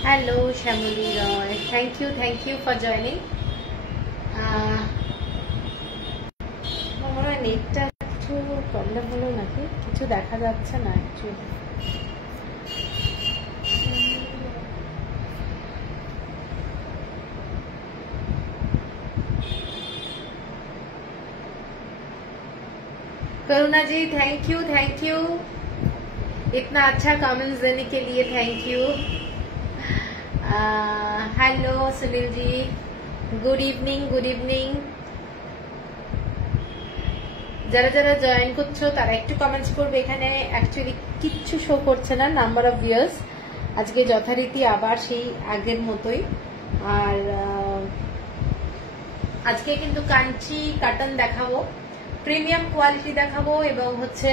Hello, Shamoli Roy. Thank you for joining. আমার নেটটা কিছু প্রবলেম হলো নাকি, কিছু দেখা যাচ্ছে না actually. Karuna ji thank you इतना अच्छा कमेंट्स देने के लिए, thank you. Hello Sunil ji, good evening. যারা যারা জয়েন করছো তারা একটু কমেন্টস করবে। এখানে অ্যাকচুয়ালি কিচ্ছু শো করছে না নাম্বার অফ ভিউয়ার্স। আজকে যথারীতি আবার সেই আগের মতোই। আর আজকে কিন্তু কাঞ্চি কাটন দেখাবো, প্রিমিয়াম কোয়ালিটি দেখাবো, এবং হচ্ছে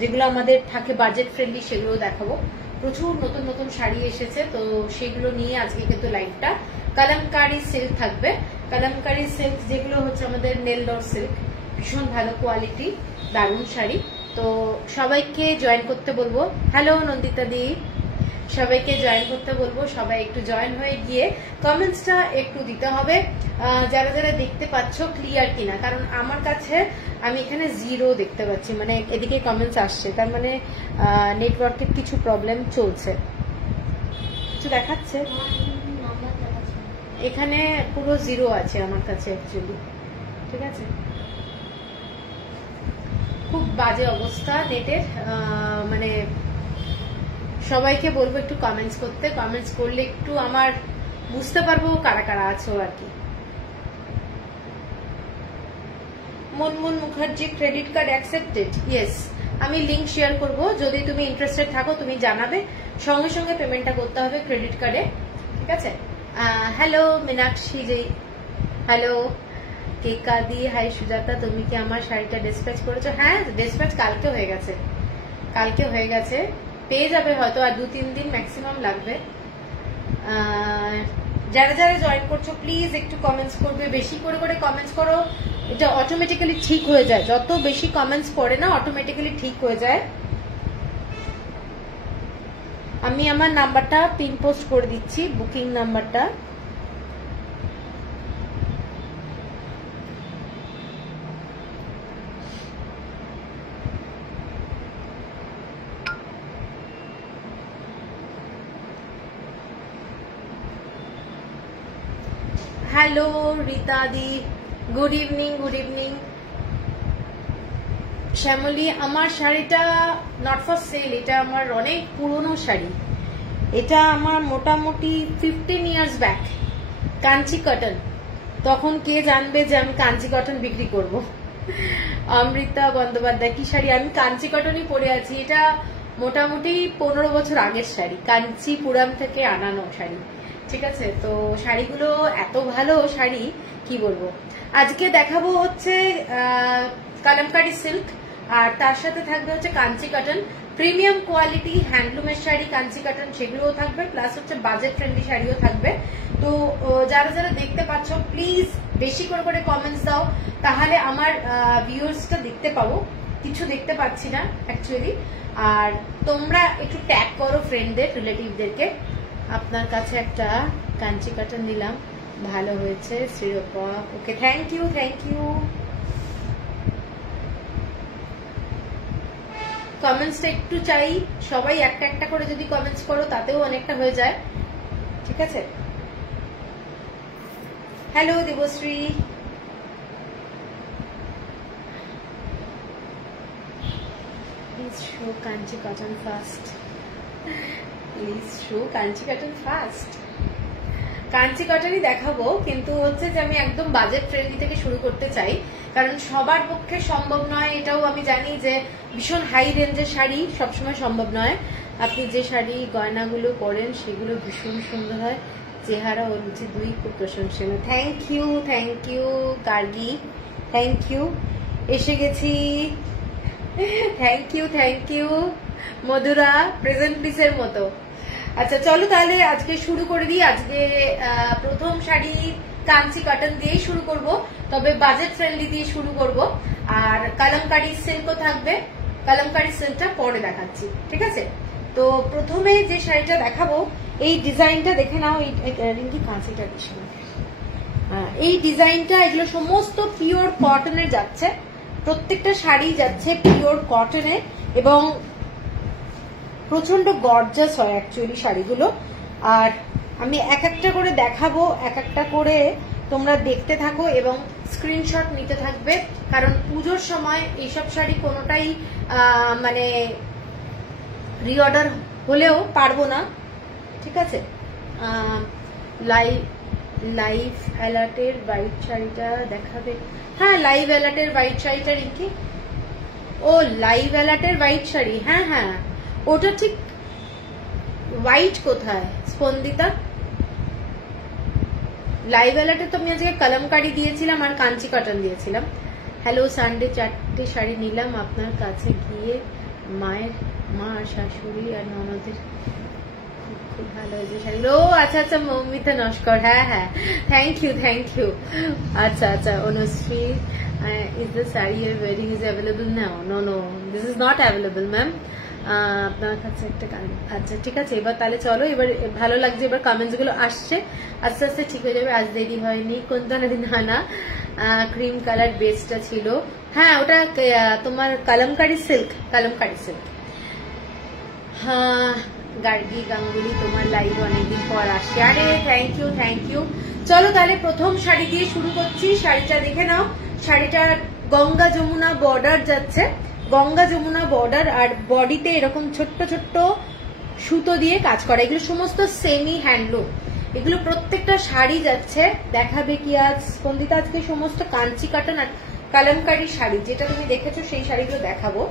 যেগুলো আমাদের থাকে বাজেট ফ্রেন্ডলি সেগুলো দেখাবো। প্রচুর নতুন নতুন শাড়ি এসেছে, তো সেগুলো নিয়ে আজকে কিন্তু লাইভটা। কালামকারী সিল্ক থাকবে, কালামকারী সিল্ক যেগুলো হচ্ছে আমাদের নেলডর সিল্ক, ভীষণ ভালো কোয়ালিটি, দারুণ শাড়ি। তো সবাইকে জয়েন করতে বলবো। হ্যালো নন্দিতা দি, সবাইকে জয়েন করতে বলবো। সবাই একটু জয়েন হয়ে গিয়ে কমেন্টসটা একটু দিতে হবে, যারা যারা দেখতে পাচ্ছ ক্লিয়ার কিনা, কারণ আমার কাছে আমি এখানে জিরো দেখতে পাচ্ছি, মানে এদিকে কমেন্টস আসছে, তার মানে নেটওয়ার্কের কিছু প্রবলেম চলছে। কিছু দেখাচ্ছে এখানে পুরো জিরো আছে আমার কাছে অ্যাকচুয়ালি, ঠিক আছে। খুব বাজে অবস্থা নেটের, মানে সবাইকে বলবো একটু কমেন্টস করতে, কমেন্টস করলে একটু আমার বুঝতে পারবো কারা কারা আছো আর কি। Munmun Mukherjee credit card accepted, yes. আমি লিংক শেয়ার করব, যদি তুমি ইন্টারেস্টেড থাকো তুমি জানাবে, সঙ্গে সঙ্গে পেমেন্টটা করতে হবে ক্রেডিট কার্ডে, ঠিক আছে। হ্যালো মীনাক্ষী জি, হ্যালো কেকা দি, হাই সুজাতা, তুমি কি আমার শাড়িটা ডিসপ্যাচ করেছো? হ্যাঁ ডিসপ্যাচ কালকে হয়ে গেছে, পেয়ে যাবে হয়তো আর 2-3 দিন ম্যাক্সিমাম লাগবে। যারা যারা জয়েন করছো প্লিজ একটু কমেন্টস করবে, বেশি করে কমেন্টস করো, এটা অটোমেটিক্যালি ঠিক হয়ে যায়। যত বেশি কমেন্টস পড়ে না অটোমেটিক্যালি ঠিক হয়ে যায়। আমি আমার নাম্বারটা পিন পোস্ট করে দিচ্ছি, বুকিং নাম্বারটা। হ্যালো রীতা দি, গুড ইভিনিং। শ্যামলী, আমার শাড়িটা নট ফর সেল, এটা আমার অনেক পুরনো শাড়ি, এটা আমার মোটামুটি 15 ইয়ার্স ব্যাক, কাঞ্চি কটন। তখন কে জানবে যে আমি কাঞ্চি কটন বিক্রি করব। অমৃতা বন্দ্যোপাধ্যায়, কি শাড়ি? আমি কাঞ্চি কটনই পরে আছি, এটা মোটামুটি 15 বছর আগের শাড়ি, কাঞ্চিপুরম থেকে আনানো শাড়ি, ঠিক আছে। তো শাড়িগুলো এত ভালো শাড়ি কি বলবো। আজকে দেখাবো হচ্ছে কালামকারী সিল্ক, আর তার সাথে থাকবে হচ্ছে কাঞ্চি কটন, প্রিমিয়াম কোয়ালিটি হ্যান্ডলুমের শাড়ি কাঞ্চি কটন, সেগুলোও থাকবে, প্লাস হচ্ছে বাজেট ফ্রেন্ডলি শাড়িও থাকবে। তো যারা যারা দেখতে পাচ্ছ প্লিজ বেশি করে কমেন্টস দাও, তাহলে আমার ভিউয়ার্সটা দেখতে পাবো, কিছু দেখতে পাচ্ছি না অ্যাকচুয়ালি। আর তোমরা একটু ট্যাগ করো ফ্রেন্ডদের, রিলেটিভদেরকে। আপনার কাছে একটা কাঞ্চি কটন দিলাম, ভালো হয়েছে শ্রীরূপা, ওকে থ্যাংক ইউ। কমেন্টসটা একটু চাই, সবাই একটা একটা করে যদি কমেন্টস করো তাতেও অনেকটা হয়ে যায়, ঠিক আছে। Hello Debashree, please show Kanchi cotton first, Kanchi কটনই দেখাবো, কিন্তু হচ্ছে যে আমি একদম বাজেট ফ্রেন্ডলি থেকে শুরু করতে চাই, কারণ সবার পক্ষে সম্ভব নয়, এটাও আমি জানি যে ভীষণ হাই রেঞ্জের শাড়ি সবসময় সম্ভব নয়। আপনি যে শাড়ি গয়নাগুলো পরেন সেগুলো ভীষণ সুন্দর হয়, চেহারা ও রুচি দুই খুব প্রশংসনীয়। Thank you Gargi, thank you, এসে গেছি। থ্যাংক ইউ মধুরা, প্রেজেন্ট পিসের মতো। আচ্ছা চলো তাহলে আজকে শুরু করে দিই। আজকে প্রথম শাড়ি কাঞ্চি কটন দিয়েই শুরু করব, তবে বাজেট ফ্রেন্ডলি দিয়ে শুরু করব, আর কালামকারী সিল্কও থাকবে, কালামকারী সিল্কটা পরে দেখাচ্ছি, ঠিক আছে। তো প্রথমে যে শাড়িটা দেখাবো এই ডিজাইনটা দেখে নাও। এই কাঁচিটা এই ডিজাইনটা, এগুলো সমস্ত পিওর কটনের যাচ্ছে, প্রত্যেকটা শাড়ি যাচ্ছে পিওর কটনে এবং প্রচন্ড গর্জাস হয় অ্যাকচুয়ালি শাড়িগুলো। আর আমি এক একটা করে দেখাবো, এক একটা করে তোমরা দেখতে থাকো এবং স্ক্রিনশট নিতে থাকবে, কারণ পুজোর সময় এইসব শাড়ি কোনোটাই মানে রিঅর্ডার হলেও পারবো না, ঠিক আছে। লাইভ অ্যালার্টের হোয়াইট শাড়িটা দেখাবে? হ্যাঁ, লাইভ অ্যালার্টের হোয়াইট শাড়িটা রিঙ্কি, ও লাইভ অ্যালার্টের হোয়াইট শাড়ি, হ্যাঁ হ্যাঁ ওটা ঠিক। হোয়াইট কোথায় স্পন্দিতা? লাইভ অ্যালার্টে তো আমি আজকে কলমকারি দিয়েছিলাম আর কাঞ্চি কটন দিয়েছিলাম। হ্যালো সানডে 4টে শাড়ি নিলাম আপনার কাছে গিয়ে, মায়ের মা আর শাশুড়ি আর ননদের খুব ভালো হয়েছে শাড়িগুলো। ও আচ্ছা আচ্ছা, মৌমিতা নস্কর, হ্যাঁ হ্যাঁ থ্যাংক ইউ। আচ্ছা আচ্ছা, Anushree, is the saree you're wearing is available now? No, this is not available, ma'am. আপনার কাছে একটা আচ্ছা ঠিক আছে। এবার তাহলে চলো, এবার ভালো লাগছে, এবার কমেন্টস গুলো আসছে, আস্তে আস্তে ঠিক হয়ে যাবে। আজ দেরি হয়নি কোনটা না, ক্রিম কালার বেসটা ছিল, হ্যাঁ ওটা তোমার কালামকারি সিল্ক। হ্যাঁ গার্গী গাঙ্গুলি, তোমার লাইভ অনেকদিন পর আসছে। আরে থ্যাংক ইউ। চলো তাহলে প্রথম শাড়ি দিয়ে শুরু করছি। শাড়িটা দেখে নাও, শাড়িটার গঙ্গা যমুনা বর্ডার যাচ্ছে, গঙ্গা যমুনা বর্ডার, আর বডিতে এরকম ছোট্ট ছোট্ট সুতো দিয়ে কাজ করা। এগুলো সমস্ত সেমি হ্যান্ডলুম, এগুলো প্রত্যেকটা শাড়ি যাচ্ছে। দেখাবে কি আজ স্পন্দিতা? আজকে সমস্ত কাঞ্চি কটন আর কালামকারি শাড়ি, যেটা তুমি দেখেছো সেই শাড়িগুলো দেখাবো,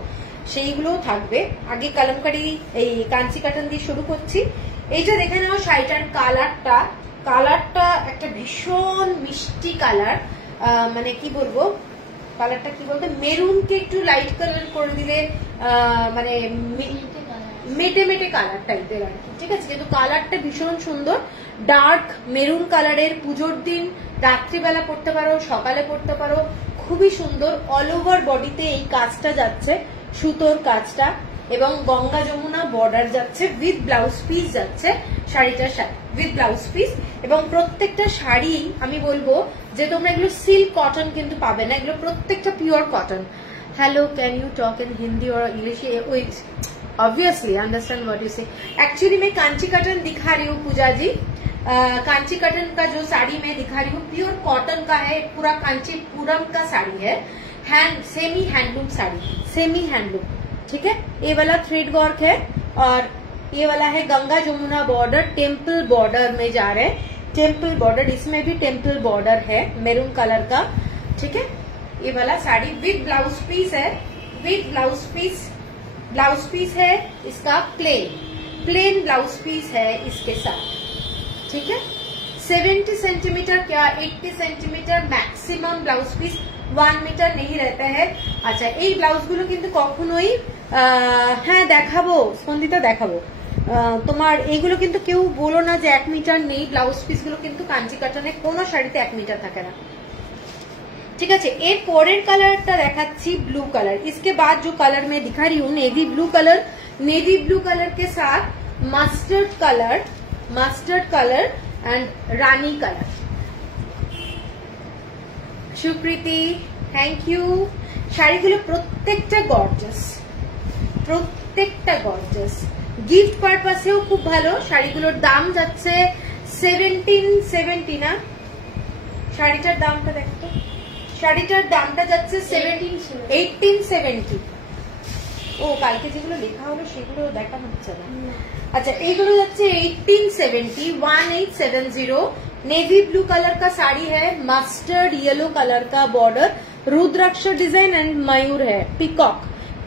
সেইগুলোও থাকবে। আগে কালামকারি এই কাঞ্চি কটন দিয়ে শুরু করছি। এইটা দেখে নাও শাড়িটার কালারটা একটা ভীষণ মিষ্টি কালার, মানে কি বলবো কালারটা কি বলতে, মেরুনকে একটু লাইট কালার করে দিলে মানে মেটে কালার টাইপের আর কি, ঠিক আছে। কিন্তু কালারটা ভীষণ সুন্দর, ডার্ক মেরুন কালারের। পুজোর দিন রাত্রিবেলা পড়তে পারো, সকালে পড়তে পারো, খুবই সুন্দর। অল ওভার বডিতে এই কাজটা যাচ্ছে, সুতোর কাজটা, এবং গঙ্গা যমুনা বর্ডার যাচ্ছে, উইথ ব্লাউজ পিস যাচ্ছে শাড়িটার সাথে, উইথ ব্লাউজ পিস। এবং প্রত্যেকটা শাড়ি আমি বলবো যে তোমরা এগুলো সিল্ক কটন কিন্তু পাবে না, এগুলো প্রত্যেকটা pure cotton. Hello, can you talk in Hindi और English? Obviously understand what you say. Actually मैं कांची कटन दिखा रही हूँ पूजा जी, कांची कटन का जो साड़ी मैं दिखा रही हूँ प्योर कॉटन का है, पूरा कांचीपुरम का साड़ी है, semi handloom sari, semi handloom, ठीक है। ये वाला थ्रेड वर्क है और ये वाला है Ganga Jamuna border, temple border में जा रहे हैं, टेम्पल बॉर्डर, इसमें भी टेम्पल बॉर्डर है मेरून कलर का, ठीक है। ये वाला साड़ी विद ब्लाउज पीस है, विद ब्लाउज पीस है इसका प्लेन ब्लाउज पीस है इसके साथ, ठीक है। 70 सेंटीमीटर क्या 80 centimetre maximum blouse piece, 1 metre नहीं रहता है। अच्छा, এই ব্লাউজগুলো কিন্তু কখনোই হ্যাঁ দেখাবো স্পন্দিতা, দেখাবো তোমার এইগুলো কিন্তু কেউ বলো না যে 1 মিটার নেই। ব্লাউজ পিস গুলো কিন্তু কাঞ্চি কটনে কোনো শাড়িতে 1 মিটার থাকে না, ঠিক আছে। এর পরের কালারটা দেখাচ্ছি ব্লু কালার। इसके बाद जो कलर मैं दिखा रही हूँ नेवी ब्लू कलर के साथ mustard colour and rani colour. Sukriti thank you. শাড়িগুলো প্রত্যেকটা গর্জাস, গিফট পারপাসেও খুব ভালো। শাড়িগুলোর দাম যাচ্ছে 1770 না, শাড়িটার দামটা দেখতো, শাড়িটার দামটা যাচ্ছে 1870। ও কালকে যেগুলো লেখা হলো সেগুলো দেখা হচ্ছে না। अच्छा, এইগুলো যাচ্ছে 1870, 1870। नेवी ब्लू कलर का साड़ी है, मस्टर्ड येलो कलर का बॉर्डर, रुद्राक्ष डिजाइन एंड मयूर है,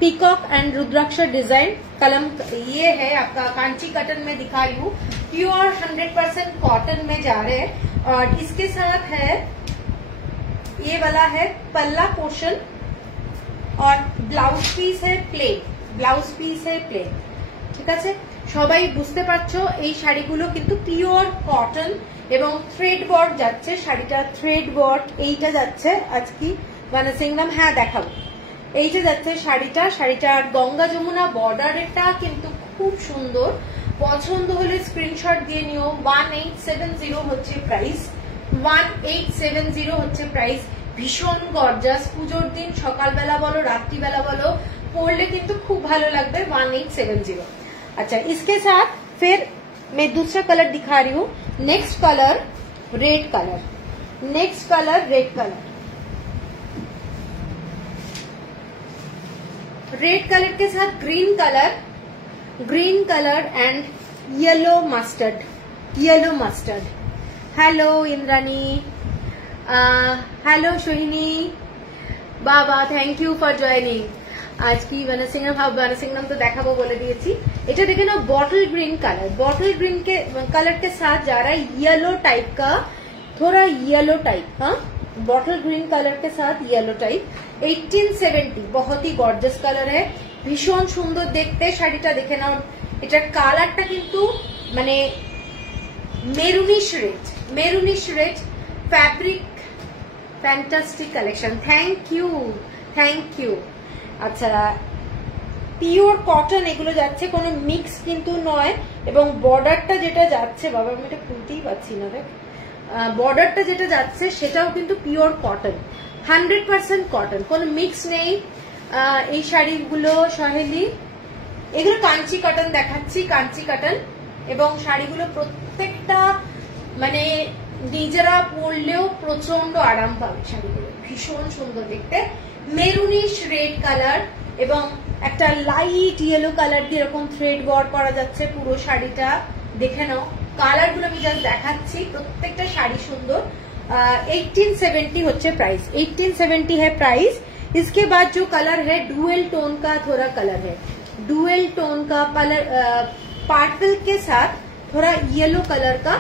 पीकॉक एंड रुद्राक्ष डिजाइन कलम। ये है आपका कांची कटन में दिखा रही हूँ, प्योर 100% कॉटन में जा रहे हैं। और इसके साथ है ये वाला है पल्ला पोर्शन और ब्लाउज पीस है प्लेन, ঠিক আছে। সবাই বুঝতে পারছো এই শাড়িগুলো কিন্তু পিওর কটন এবং থ্রেড ওয়ার্ক যাচ্ছে। শাড়িটা থ্রেড ওয়ার্ক এইটা যাচ্ছে আজকে মানে সিংনাম, হ্যাঁ দেখাবো। এইটা যাচ্ছে শাড়িটা, শাড়িটার গঙ্গা যমুনা বর্ডারেরটা কিন্তু খুব সুন্দর। পছন্দ হলে স্ক্রিনশট দিয়ে নিও। 1870 হচ্ছে প্রাইস, 1870 হচ্ছে প্রাইস। ভীষণ গর্জাস, পুজোর দিন সকালবেলা বলো রাত্রিবেলা বলো পরলে কিন্তু খুব ভালো লাগবে। 1870। अच्छा, इसके साथ फिर मैं दूसरा कलर दिखा रही हूँ। Next colour red colour, next colour red colour. Red colour के साथ green colour and yellow mustard, yellow mustard. Hello Indrani, hello Sohini Baba, thank you for joining. आज की वनसिंगनम तो देखाबो बोले दिएছি। এটা देखे ना bottle green colour, bottle green के कलर के साथ जा रहा है येलो टाइप का, थोड़ा येलो टाइप, हाँ बॉटल ग्रीन कलर के साथ येलो टाइप। 1870 बहुत ही गॉर्जियस कलर है, भीषण सुंदर देखते। শাড়িটা দেখে নাও, এটার কালারটা কিন্তু মানে maroonish red fabric, fantastic collection. Thank you. আচ্ছা, পিওর কটন এগুলো যাচ্ছে, কোনো মিক্স কিন্তু নয়। এবং বর্ডারটা যেটা যাচ্ছে, বাবা আমি এটা খুলতেই পাচ্ছি না, দেখ বর্ডারটা যেটা যাচ্ছে সেটাও কিন্তু পিওর কটন, 100% কটন, কোনো মিক্স নেই। এই শাড়িগুলো সহেলি, এগুলো কাঞ্চি কটন দেখাচ্ছি, কাঞ্চি কটন। এবং শাড়িগুলো প্রত্যেকটা মানে নিজেরা পরলেও প্রচন্ড আরাম পাবে। শাড়িগুলো ভীষণ সুন্দর দেখতে, মেরুনিশ রেড কালার এবং একটা লাইট ইয়েলো কালার দিয়ে এরকম থ্রেড ওয়ার্ক করা যাচ্ছে পুরো শাড়িটা। দেখে নাও কালার গুলো আমি জাস্ট দেখাচ্ছি, প্রত্যেকটা শাড়ি সুন্দর। 1870 होच्छे प्राइस, 1870 है प्राइस। इसके बाद जो कलर है डुअल टोन का थोड़ा कलर है, डुअल टोन का कलर, पार्पल के साथ थोड़ा येलो कलर का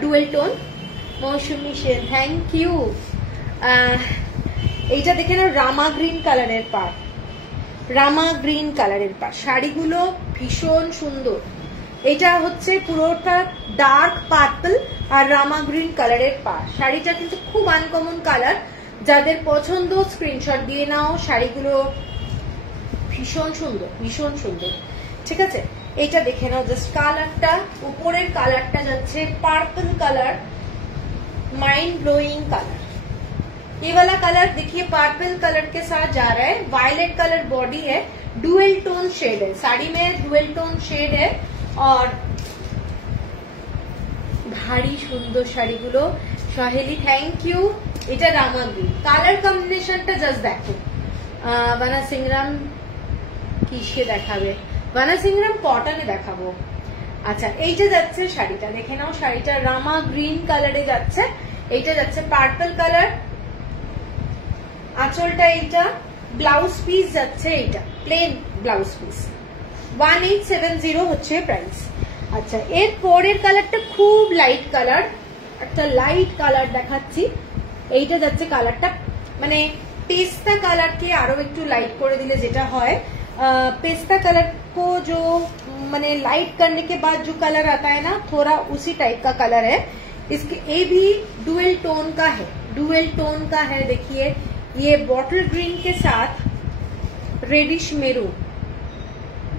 dual tone. मौसुमी Sen thank you. এইটা দেখে না রামা গ্রিন কালারের পাড়, রামা গ্রিন কালারের পাড়। শাড়িগুলো ভীষণ সুন্দর। এটা হচ্ছে পুরোটা ডার্ক পার্পল আর রামা গ্রিন কালারের পাড়। শাড়িটা কিন্তু খুব আনকমন কালার, যাদের পছন্দ স্ক্রিনশট দিয়ে নাও। শাড়িগুলো ভীষণ সুন্দর, ভীষণ সুন্দর। ঠিক আছে, এটা দেখে নাও জাস্ট কালারটা, উপরের কালারটা যাচ্ছে purple colour, mind blowing colour. ये वाला कलर देखिए पर्पल कलर के साथ जा रहा है, वायलेट कलर बॉडी है, डुअल टोन शेड है, साड़ी में डुअल टोन शेड है। और भारी सुंदर শাড়িগুলো সহেলি থ্যাংক ইউ। এটা রামা গ্রিন কালার কম্বিনেশনটা জাস্ট দেখো। বানা সিংরাম কিসে দেখাবে? বানা সিংরাম কটনে দেখাবো। আচ্ছা, এইটা যাচ্ছে শাড়িটা দেখে নাও, শাড়িটা রামা গ্রিন কালারে যাচ্ছে, এইটা যাচ্ছে পার্পল কালার। আঁচলটা এইটা, ব্লাউজ পিস যাচ্ছে এইটা প্লেন ব্লাউজ পিস। 1870 হচ্ছে প্রাইস। আচ্ছা, এর পরের কালারটা খুব লাইট কালার, একটা লাইট কালার দেখাচ্ছি। এইটা যাচ্ছে কালারটা মানে পেস্তা কালারকে আরো একটু লাইট করে দিলে যেটা হয়, पेस्ता कलर को जो मैंने लाइट करने के बाद जो कलर आता है ना, थोड़ा उसी टाइप का कलर है। इसके ये भी डुअल टोन का है, डुअल टोन का है। देखिए ये बॉटल ग्रीन के साथ रेडिश मेरून,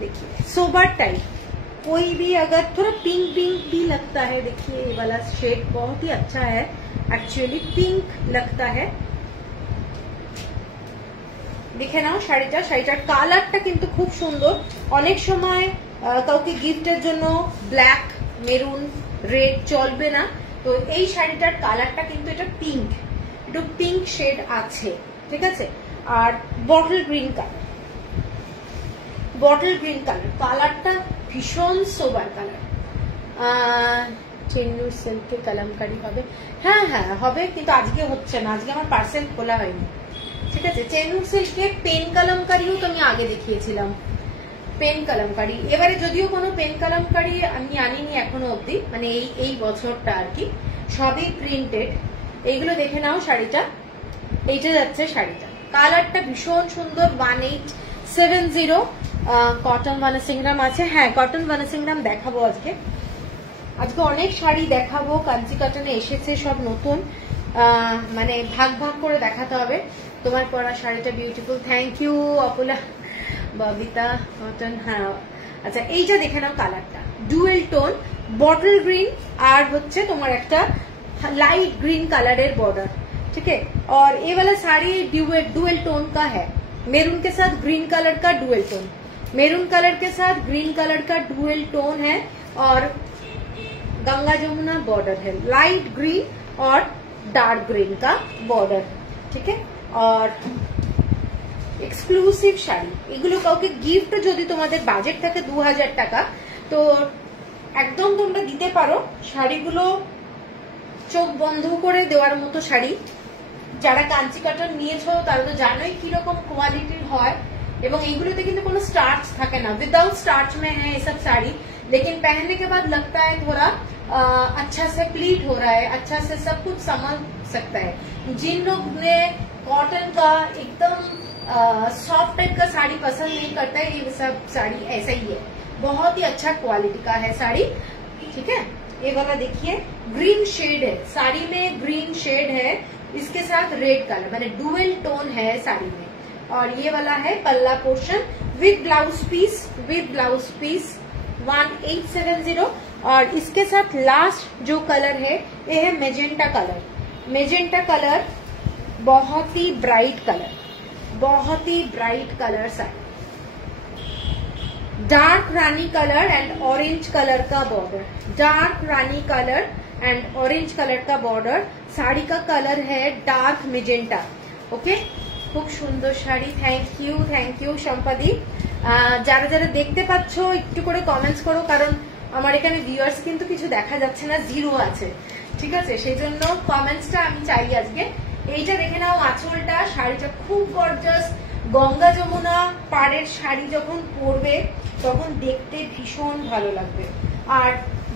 देखिए सोबर टाइप। कोई भी अगर थोड़ा पिंक पिंक भी लगता है, देखिए ये वाला शेड बहुत ही अच्छा है, एक्चुअली पिंक लगता है। দেখে নাও শাড়িটা, শাড়িটার কালারটা কিন্তু খুব সুন্দর। অনেক সময় কাউকে গিফটের জন্য ব্ল্যাক, মেরুন, রেড চলবে না, তো এই শাড়িটার কালারটা কিন্তু এটা পিঙ্ক, একটু পিঙ্ক শেড আছে। ঠিক আছে, আর bottle green colour, bottle green colour, কালারটা ভীষণ সোবার কালার। চেন্নুর সিল্কে কালামকারি হবে, হ্যাঁ হ্যাঁ হবে, কিন্তু আজকে হচ্ছে না, আজকে আমার পার্সেল খোলা হয়নি। ঠিক আছে, চেনুর সিল্কে পেন কালামকারিও তো আমি আগে দেখিয়েছিলাম, পেন কালামকারি। এবারে যদিও কোনো পেন কালামকারি আমি আনিনি এখনো অব্দি, মানে এই বছরটা আর কি, সবই প্রিন্টেড। এইগুলো দেখে নাও শাড়িটা, এইটা যাচ্ছে শাড়িটা, কালারটা ভীষণ সুন্দর। 1870 কটন বানাসিংরাম আছে। হ্যাঁ, কটন বানাসিংরাম দেখাবো আজকে, আজকে অনেক শাড়ি দেখাবো। কাঞ্চি কটনে এসেছে সব নতুন, মানে ভাগ ভাগ করে দেখাতে হবে। তোমার পরা শাড়িটা বিউটিফুল, থ্যাংক ইউ অপুলা ববিতা কটন। হ্যাঁ আচ্ছা এইটা দেখে নাও, কালারটা ডুয়েল টোন बॉटल ग्रीन और होच्छे तुम्हार एकटा लाइट ग्रीन कलर बॉर्डर, ठीक है। और ये वाला साड़ी डुअल टोन का है, मेरून के साथ ग्रीन कलर का डुअल टोन, मेरून कलर के साथ ग्रीन कलर का डुअल टोन है और गंगा जमुना बॉर्डर है, लाइट ग्रीन और डार्क ग्रीन का बॉर्डर, ठीक है। और एक्सक्लूसिव शाड़ी एगुलो काउके गिफ्ट जदि तोमादेर बाजेट थाके 2000 टाका तो একদম তোমরা দিতে পারো। শাড়িগুলো চোখ বন্ধ করে দেওয়ার মতো শাড়ি, যারা কাঞ্চি কটন নিয়েছো তারা তো জানোই কি রকম কোয়ালিটির হয় এবং এইগুলোতে কিন্তু কোনো স্টার্চ থাকে না, विदाउट स्टार्च में है ये सब साड़ी, लेकिन पहनने के बाद लगता है थोड़ा अच्छा से प्लीट हो रहा है, अच्छा से सब कुछ समझ सकता है। जिन लोग ने कॉटन का एकदम सॉफ्ट टाइप का साड़ी पसंद नहीं करता है, ये सब साड़ी ऐसा ही है, बहुत ही अच्छा क्वालिटी का है साड़ी, ठीक है। ये वाला देखिए ग्रीन शेड है, साड़ी में ग्रीन शेड है, इसके साथ रेड कलर मैंने डुअल टोन है साड़ी में। और ये वाला है पल्ला पोर्शन विद ब्लाउज पीस, 1870। और इसके साथ लास्ट जो कलर है ये है मेजेंटा कलर, मेजेंटा कलर बहुत ही ब्राइट कलर, बहुत ही bright colour sari, dark rani colour and orange colour का border, dark rani colour and orange colour का बॉर्डर, साड़ी का कलर है डार्क मेजेंटा, ओके। खूब सुंदर शाड़ी, थैंक यू सम्पादी। যারা যারা দেখতে পাচ্ছ একটু করে কমেন্টস করো, কারণ আমার এখানে ভিউয়ার্স কিন্তু কিছু দেখা যাচ্ছে না, জিরো আছে, ঠিক আছে, সেই জন্য কমেন্টসটা আমি চাই আজকে। এইটা দেখে নাও আঁচলটা, শাড়িটা খুব গর্জাস, গঙ্গা যমুনা পাড়ের শাড়ি যখন পরবে তখন দেখতে ভীষণ ভালো লাগবে। আর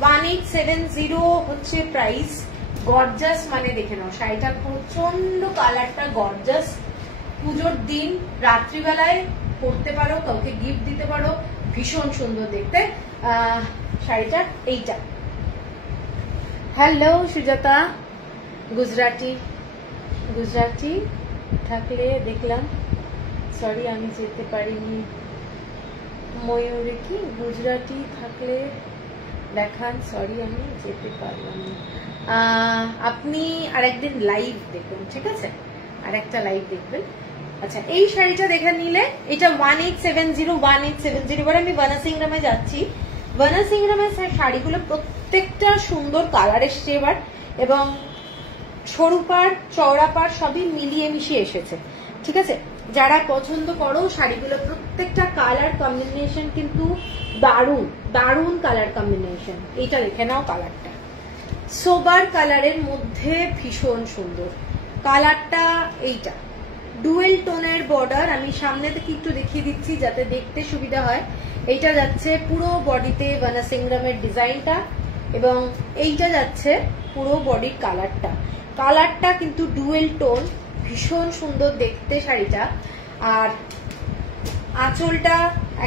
1870 হচ্ছে প্রাইস, গর্জাস মানে দেখে নাও শাড়িটা প্রচন্ড কালারটা গর্জাস, পুজোর দিন রাত্রিবেলায় পরতে পারো, কাউকে গিফট দিতে পারো, ভীষণ সুন্দর দেখতে শাড়িটা এইটা। হ্যালো সুজাতা, গুজরাটি গুজরাটি থাকলে দেখলাম, সরি আমি যেতে পারিনি। ময়ূরী কি গুজরাটি থাকলে দেখান, সরি আমি যেতে পারলাম না। আপনি আরেকদিন লাইভ দেখুন, ঠিক আছে, আরেকটা লাইভ দেখবেন। আচ্ছা এই শাড়িটা দেখে নিলে এটা 1870 এবার আমি বনসিংরামে যাচ্ছি। বনসিংরামের শাড়িগুলো প্রত্যেকটা সুন্দর কালার এসছে এবার, এবং সরু পাড় চওড়া পাড় সবই মিলিয়ে মিশিয়ে এসেছে, ঠিক আছে। যারা পছন্দ করো শাড়িগুলো প্রত্যেকটা কালার কম্বিনেশন কিন্তু দারুণ দারুণ কালার কম্বিনেশন। এইটা দেখে নাও, কালারটা সোবার কালারের মধ্যে ভীষণ সুন্দর কালারটা, এইটা ডুয়েল টোনের বর্ডার, আমি সামনে থেকে একটু দেখিয়ে দিচ্ছি যাতে দেখতে সুবিধা হয়। এইটা যাচ্ছে পুরো বডিতে বনসিংরামের ডিজাইনটা, এবং এইটা যাচ্ছে পুরো বডির কালারটা, কালারটা কিন্তু ডুয়েল টোন, ভীষণ সুন্দর দেখতে শাড়িটা। আর আঁচলটা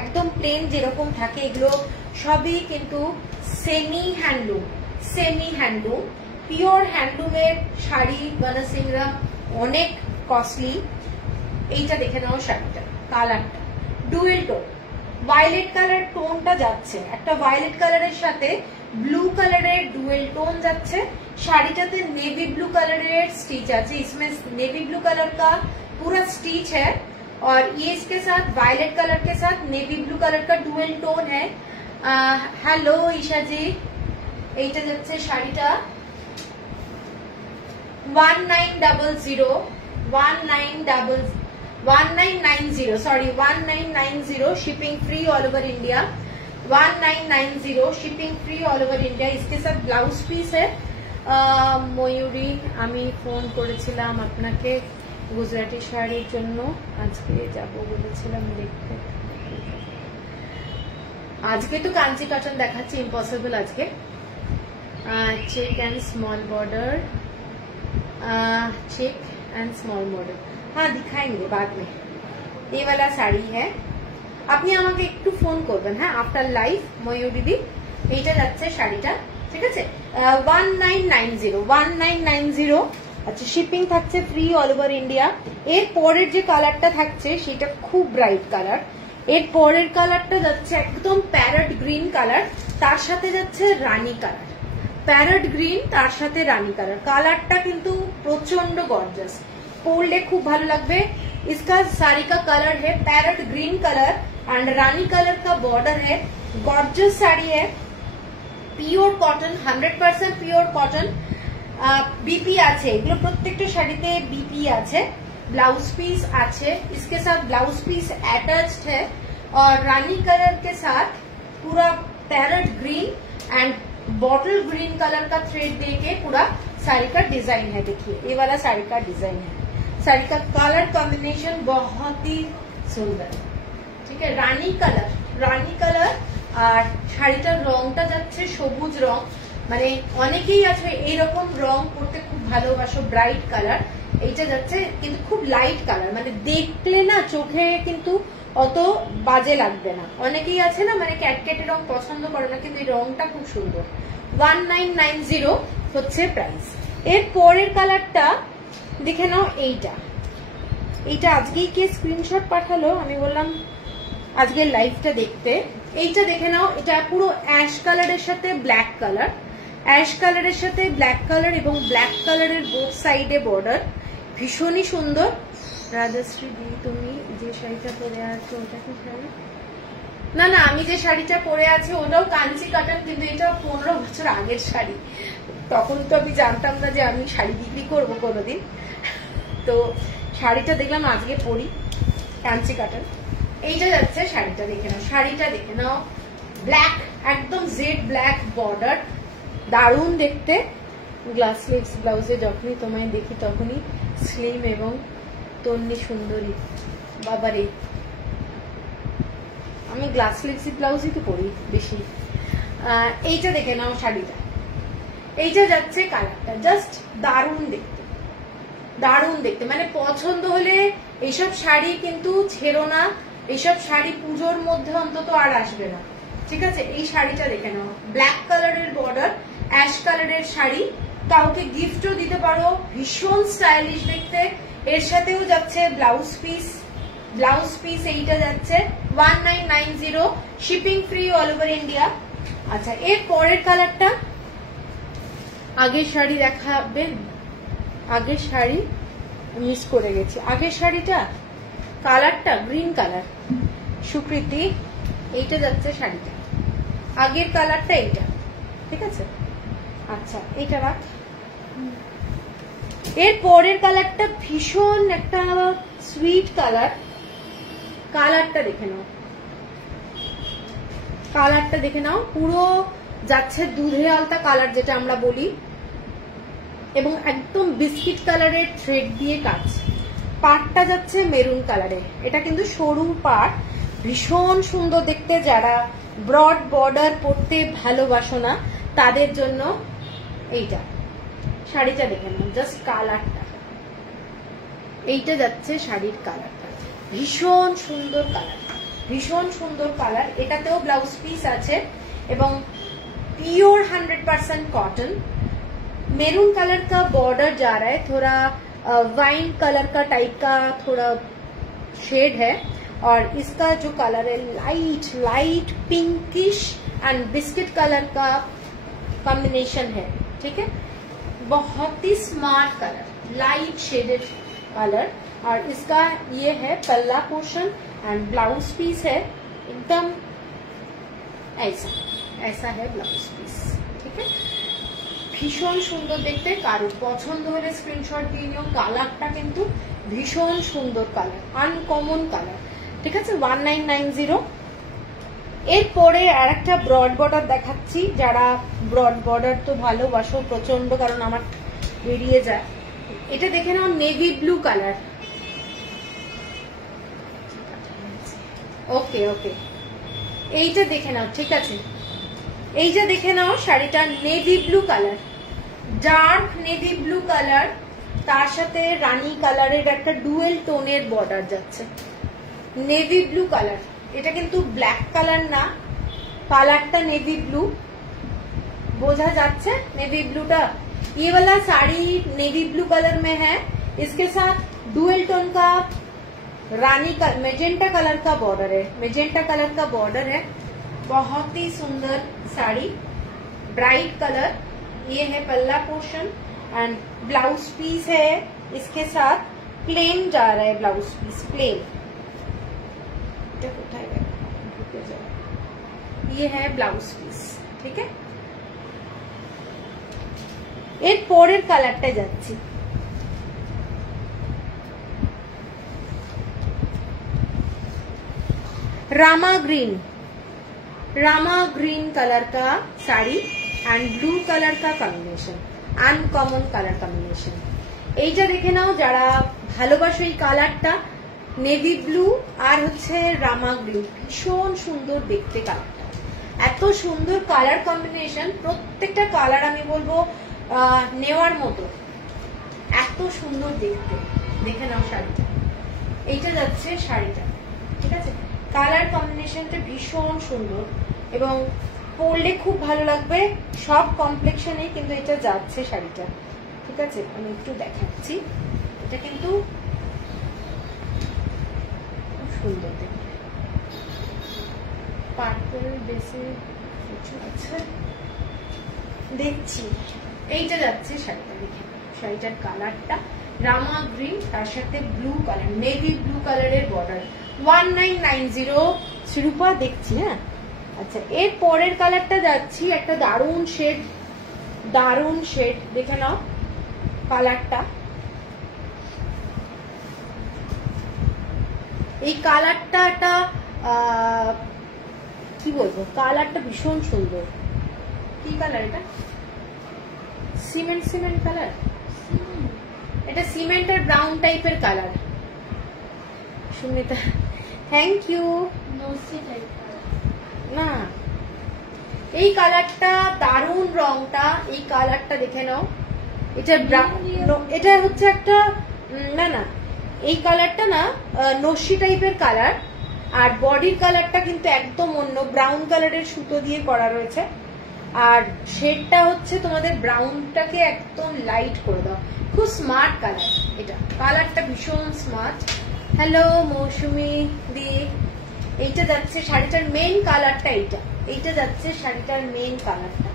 একদম প্লেন যেরকম থাকে, এগুলো সবই কিন্তু সেমি হ্যান্ডলুম পিওর হ্যান্ডলুমের শাড়ি। বনসিংরাম অনেক কস্টলি। এইটা দেখে নাও শাড়িটা, কালারটা ডুয়েল টোন, ভায়োলেট কালার টোনটা যাচ্ছে, একটা ভায়োলেট কালারের সাথে ब्लू कलर डुअल टोन जाच्छे, शाड़ीटाते नेवी ब्लू कलर स्टिच आछे, इसमें नेवी ब्लू कलर का पूरा स्टिच है, और ये इसके साथ वायलेट कलर के साथ नेवी ब्लू कलर का डुअल टोन है। हेलो ईशा जी, এইটা যাচ্ছে শাড়িটা 1990 shipping free all over India, 1990 shipping free all over India. इसके साथ ब्लाउज पीस है। ময়ূরী আমি ফোন করেছিলাম আপনাকে গুজরাটি শাড়ির জন্য, আজকে যাব বলেছিলাম দেখতে, আজকে তো কাঞ্চি কটন দেখাচ্ছি, ইম্পসিবল আজকে। Check and small border, check and small border, हाँ दिखाएंगे बाद में। ये वाला साड़ी है, আপনি আমাকে একটু ফোন করবেন, হ্যাঁ আফটার লাইভ ময়ূরী দি। এইটা যাচ্ছে শাড়িটা, ঠিক আছে 1990 আচ্ছা, শিপিং থাকছে ফ্রি অল ওভার ইন্ডিয়া। এর পরের যে কালারটা থাকছে সেটা খুব ব্রাইট কালার। এর পরের কালারটা যাচ্ছে একদম প্যারট গ্রিন কালার, তার সাথে যাচ্ছে রানী কালার। প্যারট গ্রিন তার সাথে রানী কালার, কালারটা কিন্তু প্রচন্ড গর্জাস, পরলে খুব ভালো লাগবে। इसका साड़ी का कलर है parrot green colour and rani colour का बॉर्डर है। गॉर्जियस साड़ी है, pure cotton, 100% pure cotton. BP আছে, এগুলো প্রত্যেকটা শাড়িতে बीपी আছে। ब्लाउज पीस আছে, इसके साथ ब्लाउज पीस अटैच्ड है और रानी कलर के साथ पूरा parrot green and bottle green colour का थ्रेड देके पूरा साड़ी का डिजाइन है। देखिए ये वाला साड़ी का डिजाइन है। साड़ी का कलर कॉम्बिनेशन बहुत ही सुंदर, ठीक है। रानी कलर আর শাড়িটার রংটা যাচ্ছে সবুজ রং, মানে অনেকেই আছে এইরকম রং পরতে খুব ভালোবাসো, ব্রাইট কালার। এইটা যাচ্ছে কিন্তু খুব লাইট কালার, মানে দেখলে না চোখে কিন্তু অত বাজে লাগবে না। অনেকেই আছে না মানে ক্যাটকেটে রং পছন্দ করে না, কিন্তু এই রংটা খুব সুন্দর। 1990 হচ্ছে প্রাইস। এর পরের কালারটা দেখে নাও, এইটা আজকেই কে স্ক্রিনশট পাঠালো, আমি বললাম আজকের লাইভটা দেখতে। এইটা দেখে নাও, এটা পুরো অ্যাশ কালারের সাথে ব্ল্যাক কালার, অ্যাশ কালারের সাথে ব্ল্যাক কালার এবং ব্ল্যাক কালারের বোথ সাইডে বর্ডার, ভীষণই সুন্দর। রাজশ্রী দি, তুমি যে শাড়িটা পরে আছো ওটা কি শাড়ি? না না, আমি যে শাড়িটা পরে আছি ওটাও কাঞ্চি কাটান, কিন্তু এটা 15 বছর আগের শাড়ি। তখন তো আমি জানতাম না যে আমি শাড়ি বিক্রি করবো কোনোদিন, তো শাড়িটা দেখলাম আজকে পরি, কাঞ্চি কাটান। এইটা যাচ্ছে শাড়িটা দেখে নাও, শাড়িটা দেখে নাও, ব্ল্যাক, একদম জেড ব্ল্যাক বর্ডার, দারুণ দেখতে। গ্লাস স্লিভস ব্লাউজে যখনই তোমায় দেখি তখনই স্লিম এবং তন্নি সুন্দরী। বাবারে, আমি গ্লাস স্লিভস ব্লাউজই তো পরি বেশি। এইটা দেখে নাও শাড়িটা, এইটা যাচ্ছে কালারটা জাস্ট দারুণ দেখতে, দারুণ দেখতে, মানে পছন্দ হলে এইসব শাড়ি কিন্তু ছেড়ো না। এইসব শাড়ি পুজোর মধ্যে অন্তত আর আসবে না, ঠিক আছে। এই শাড়িটা দেখে নাও, ব্ল্যাক কালারের বর্ডার, অ্যাশ কালারের শাড়ি, কাউকে গিফটও দিতে পারো, ভীষণ স্টাইলিশ দেখতে। এর সাথেও যাচ্ছে ব্লাউজ পিস এইটা যাচ্ছে 1990, shipping free all over India. আচ্ছা, এর পরের কালারটা, আগের শাড়ি দেখাবেন? আগের শাড়ি মিস করে গেছি। আগের শাড়িটা কালারটা গ্রিন কালার, সুকৃতি, এইটা যাচ্ছে শাড়িটা, আগের কালারটা এইটা, ঠিক আছে। আচ্ছা, এইটা রাখ। এর পরের কালারটা ভীষণ একটা সুইট কালার, কালারটা দেখে নাও, কালারটা দেখে নাও, পুরো যাচ্ছে দুধে আলতা কালার যেটা আমরা বলি, এবং একদম বিস্কিট কালারের থ্রেড দিয়ে কাজ। পাটটা যাচ্ছে মেরুন কালারে, এটা কিন্তু সরু পাট, ভীষণ সুন্দর দেখতে। যারা ব্রড বর্ডার পরতে ভালোবাসো না তাদের জন্য এইটা। শাড়িটা দেখে নাও, জাস্ট কালারটা, এইটা যাচ্ছে শাড়ির কালারটা, ভীষণ সুন্দর কালার, ভীষণ সুন্দর কালার। এটাতেও ব্লাউজ পিস আছে এবং प्योर 100% कॉटन। मेरून कलर का बॉर्डर जा रहा है, थोड़ा वाइन कलर का टाइप का थोड़ा शेड है, और इसका जो कलर है light pinkish and biscuit colour का कॉम्बिनेशन है, ठीक है। बहुत ही smart colour, light shaded colour, और इसका ये है पल्ला पोर्शन एंड ब्लाउज पीस है एकदम ऐसा है ब्लाउज पीस, ठीक है। भीषण सुंदर देखते, कारो पसंद हले स्क्रीनशट दिए निओ। कालारटा किन्तु भीषण सुंदर कालार, आनकमन कालार, ठीक है। 1990। এরপরে আরেকটা ব্রড বর্ডার দেখাচ্ছি। যারা ব্রড বর্ডার তো ভালোবাসো প্রচন্ড, কারণ আমার বেরিয়ে যায়। এটা দেখে নাও, নেভি ব্লু কালার। ওকে ওকে, এইটা দেখে নাও, ঠিক আছে। এইটা দেখে নাও, শাড়িটা navy blue colour, dark navy blue colour, তার সাথে রানী কালারের একটা ডুয়েল টোনের বর্ডার যাচ্ছে। নেভি ব্লু কালার, এটা কিন্তু ব্ল্যাক কালার না, কালারটা নেভি ব্লু, বোঝা যাচ্ছে নেভি ব্লুটা। ये वाला साड़ी नेवी ब्लू कलर में है, इसके साथ डुअल टोन का रानी का मेजेंटा कलर का बॉर्डर है, मेजेंटा कलर का बॉर्डर है। बहुत ही सुंदर साड़ी, ब्राइट कलर। ये है पल्ला पोर्शन एंड ब्लाउज पीस है इसके साथ। प्लेन जा रहा है ब्लाउज पीस, प्लेन। ये है ब्लाउज পিস, ঠিক আছে। এর পরের কালারটা যাচ্ছি, रामा ग्रीन कलर का साड़ी एंड ब्लू कलर का कॉम्बिनेशन, अनकमन कलर कॉम्बिनेशन। এইটা দেখে নাও যারা ভালোবাসো এই কালারটা, নেভি ব্লু আর হচ্ছে রামা গ্রিন, ভীষণ সুন্দর দেখতে কালারটা। এত সুন্দর কালার কম্বিনেশন, প্রত্যেকটা কালার আমি বলবো নেওয়ার মতো, এত সুন্দর দেখতে। দেখে নাও শাড়িটা, এইটা যাচ্ছে শাড়িটা, ঠিক আছে। কালার কম্বিনেশনটা ভীষণ সুন্দর এবং পরলে খুব ভালো লাগবে সব কমপ্লেক্সনে, কিন্তু এটা যাচ্ছে শাড়িটা, ঠিক আছে। আমি একটু দেখাচ্ছি, এটা কিন্তু খুব সুন্দর দেখতে, পার্পল বেশি কিছু আছে দেখছি। এইটা যাচ্ছে শাড়িটা, দেখে শাড়িটার কালারটা রামা গ্রিন, তার সাথে ব্লু কালার, নেভি ব্লু কালারের বর্ডার। 1990 শিরূপা দেখছি। হ্যাঁ আচ্ছা, এর পরের কালারটা যাচ্ছি, একটা দারুণ শেড, দেখে নাও কালারটা। এই কালারটা একটা কি বলবো, কালারটা ভীষণ সুন্দর। কি কালার এটা? সিমেন্ট কালার, এটা সিমেন্ট আর ব্রাউন টাইপের কালার। Sumita thank you. না, এই কালারটা দারুণ, রংটা, এই কালারটা দেখে নাও। এটা হচ্ছে একটা না এই কালারটা না নস্যি টাইপের কালার, আর বডির কালারটা কিন্তু একদম অন্য ব্রাউন কালারের সুতো দিয়ে করা রয়েছে, আর শেডটা হচ্ছে তোমাদের ব্রাউনটাকে একদম লাইট করে দাও। খুব স্মার্ট কালার, এটা কালারটা ভীষণ স্মার্ট। হ্যালো মৌসুমি দি, এইটা যাচ্ছে শাড়িটার মেইন কালারটা, এইটা যাচ্ছে শাড়িটার মেইন কালারটা।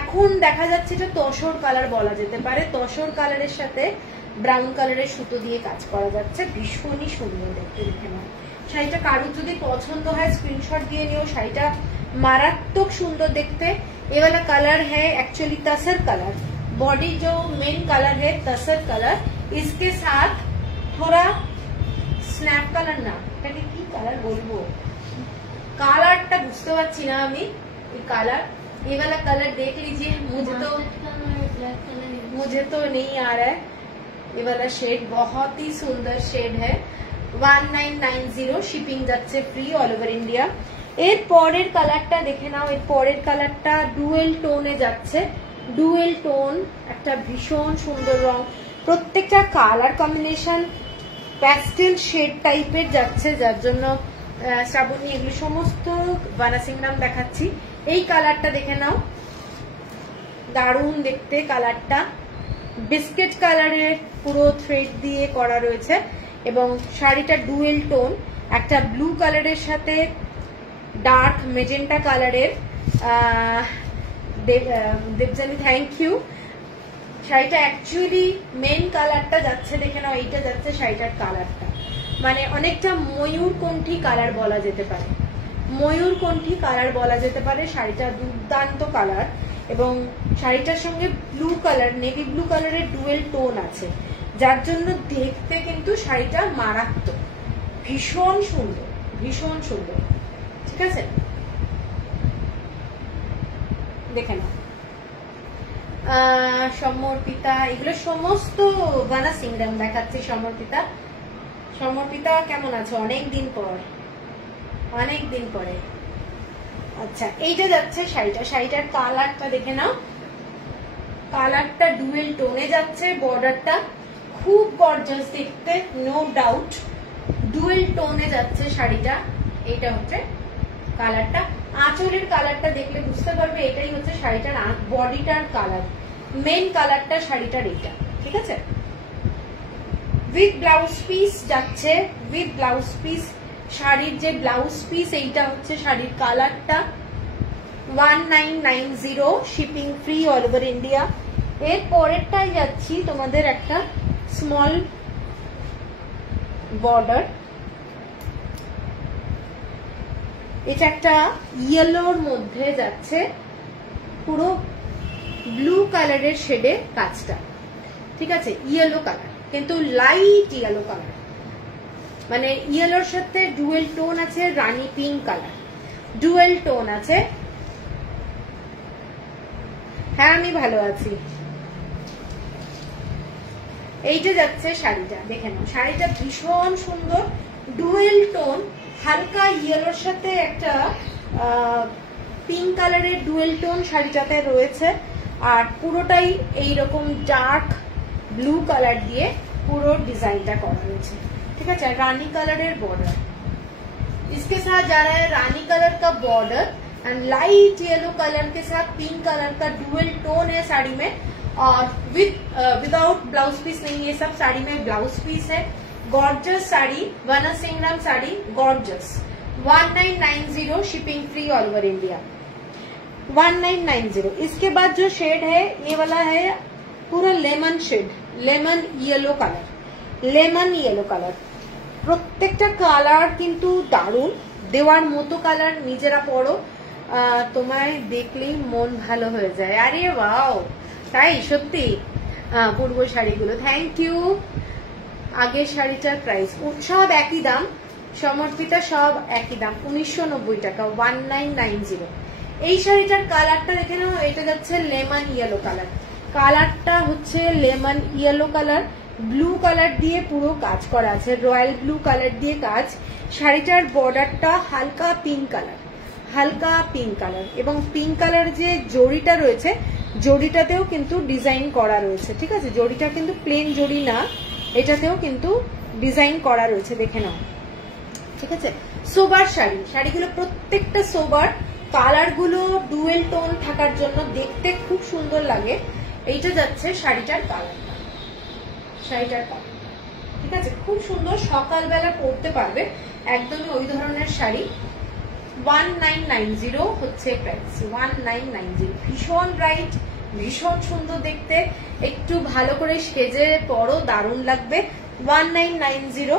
এখন দেখা যাচ্ছে এটা তসর কালার বলা যেতে পারে, তসর কালারের সাথে ব্রাউন কালারের সুতো দিয়ে কাজ করা যাচ্ছে, ভীষণই সুন্দর দেখতে। দেখে নাও শাড়িটা, কারোর যদি পছন্দ হয় স্ক্রিনশট দিয়ে নিও, শাড়িটা मारात्मक सुंदर देखते। ये वाला कलर है एक्चुअली तसर कलर, बॉडी जो मेन कलर है तसर कलर, इसके साथ थोड़ा स्नैप कलर ना এটাকে কি কালার বলবো, কালারটা বুঝতে পারছি না আমি। এই কালার, ये वाला कलर देख लीजिए, मुझे तो नहीं आ रहा है। ये वाला शेड बहुत ही सुंदर शेड है। 1990 शिपिंग যাচ্ছে फ्री ऑल ओवर इंडिया। এর পরের কালারটা দেখে নাও, এর পরের কালারটা ডুয়েল টোনে যাচ্ছে, ডুয়েল টোন, একটা ভীষণ সুন্দর রং। প্রত্যেকটা কালার কম্বিনেশন প্যাস্টেল শেড টাইপের যাচ্ছে, যার জন্য শ্রাবণী এগুলো সমস্ত বানাসিংরাম দেখাচ্ছি। এই কালারটা দেখে নাও, দারুণ দেখতে কালারটা, বিস্কিট কালারের পুরো থ্রেড দিয়ে করা রয়েছে এবং শাড়িটা ডুয়েল টোন, একটা ব্লু কালারের সাথে ডার্ক মেজেন্টা কালারের। Debjani thank you. শাড়িটা অ্যাকচুয়ালি মেন কালারটা যাচ্ছে, দেখে নাও এইটা যাচ্ছে শাড়িটার কালারটা, মানে অনেকটা ময়ূরকণ্ঠী কালার বলা যেতে পারে, ময়ূরকণ্ঠী কালার বলা যেতে পারে। শাড়িটা দুর্দান্ত কালার এবং শাড়িটার সঙ্গে ব্লু কালার, নেভি ব্লু কালারের ডুয়েল টোন আছে, যার জন্য দেখতে কিন্তু শাড়িটা মারাত্মক, ভীষণ সুন্দর, ভীষণ সুন্দর, ঠিক আছে। দেখে নাও সমর্পিতা, এগুলো সমস্ত বানাসিংরাম দেখাচ্ছি। সমর্পিতা কেমন আছো? অনেকদিন পরে। আচ্ছা, এইটা যাচ্ছে শাড়িটা, শাড়িটার কালারটা দেখে নাও, কালারটা ডুয়েল টোনে যাচ্ছে, বর্ডারটা খুব গর্জাস দেখতে, নো ডাউট ডুয়েল টোনে যাচ্ছে শাড়িটা। এইটা হচ্ছে কালারটা, আঁচলের কালারটা দেখলে বুঝতে পারবে এটাই হচ্ছে শাড়িটার বডিটার কালার। মেন কালারটা শাড়িটার এইটা, ঠিক আছে। উইথ ব্লাউজ পিস যাচ্ছে, উইথ ব্লাউজ পিস। শাড়ির যে ব্লাউজ পিস এইটা হচ্ছে শাড়ির কালারটা। 1990, shipping free all over India. এর পরেরটাই যাচ্ছি তোমাদের একটা স্মল বর্ডার, এটা একটা ইয়েলোর মধ্যে যাচ্ছে, পুরো ব্লু কালারের শেডে কাজটা, ঠিক আছে। ইয়েলো কালার, কিন্তু লাইট ইয়েলো কালার, মানে ইয়েলোর সাথে ডুয়েল টোন আছে, রানী পিঙ্ক কালার, ডুয়েল টোন আছে। হ্যাঁ আমি ভালো আছি। এইটা যাচ্ছে শাড়িটা, দেখে নাও, শাড়িটা ভীষণ সুন্দর, ডুয়েল টোন, হালকা ইয়েলোর সাথে একটা পিঙ্ক কালারের ডুয়েল টোন শাড়িটাতে রয়েছে, আর পুরোটাই এইরকম ডার্ক ব্লু কালার দিয়ে পুরো ডিজাইনটা করা রয়েছে, ठीक है। रानी कलर बॉर्डर, इसके साथ जा रहा है रानी कलर का border and light yellow colour के साथ पिंक कलर का डुअल टोन है साड़ी में, और विदाउट ब्लाउज पीस नहीं, ये सब साड़ी में ब्लाउज पीस है। गॉर्जस साड़ी, वना सिंगरम sari, gorgeous. 1990, shipping free all over India. 1990। इसके बाद जो शेड है ये वाला है पूरा lemon shade, lemon yellow colour, lemon yellow colour. প্রত্যেকটা কালার কিন্তু দারুণ, দেওয়ার মতো কালার। নিজেরা পড়ো, তোমায় দেখলেই মন ভালো হয়ে যায়। আরে ওয়াও, তাই সত্যি। পূর্ব শাড়িগুলো, থ্যাংক ইউ। আগের শাড়িটার প্রাইস সব একই দাম, সমর্পিতা সব একই দাম, 1990 টাকা। 1990। এই শাড়িটার কালারটা দেখে নাও, এটা যাচ্ছে লেমন ইয়েলো কালার, কালারটা হচ্ছে lemon yellow colour, blue colour দিয়ে পুরো কাজ করা আছে, রয়্যাল ব্লু কালার দিয়ে কাজ। শাড়িটার বর্ডারটা হালকা পিঙ্ক কালার, হালকা পিঙ্ক কালার, এবং পিঙ্ক কালার যে জড়িটা রয়েছে, জড়িটাতেও কিন্তু ডিজাইন করা রয়েছে, ঠিক আছে। জড়িটা কিন্তু প্লেন জড়ি না, এটাতেও কিন্তু ডিজাইন করা রয়েছে, দেখে নাও, ঠিক আছে। সোবার শাড়ি, শাড়িগুলো প্রত্যেকটা সোবার, কালার গুলো ডুয়েল টোন থাকার জন্য দেখতে খুব সুন্দর লাগে। এইটা যাচ্ছে শাড়িটার কালারটা, শাড়িটার কালার, ঠিক আছে, খুব সুন্দর, সকালবেলা পরতে পারবে, একদমই ওই ধরনের শাড়ি। 1990 হচ্ছে প্রাইস, 1990। ভীষণ ব্রাইট, ভীষণ সুন্দর দেখতে, একটু ভালো করে সেজে পরো, দারুণ লাগবে। 1990।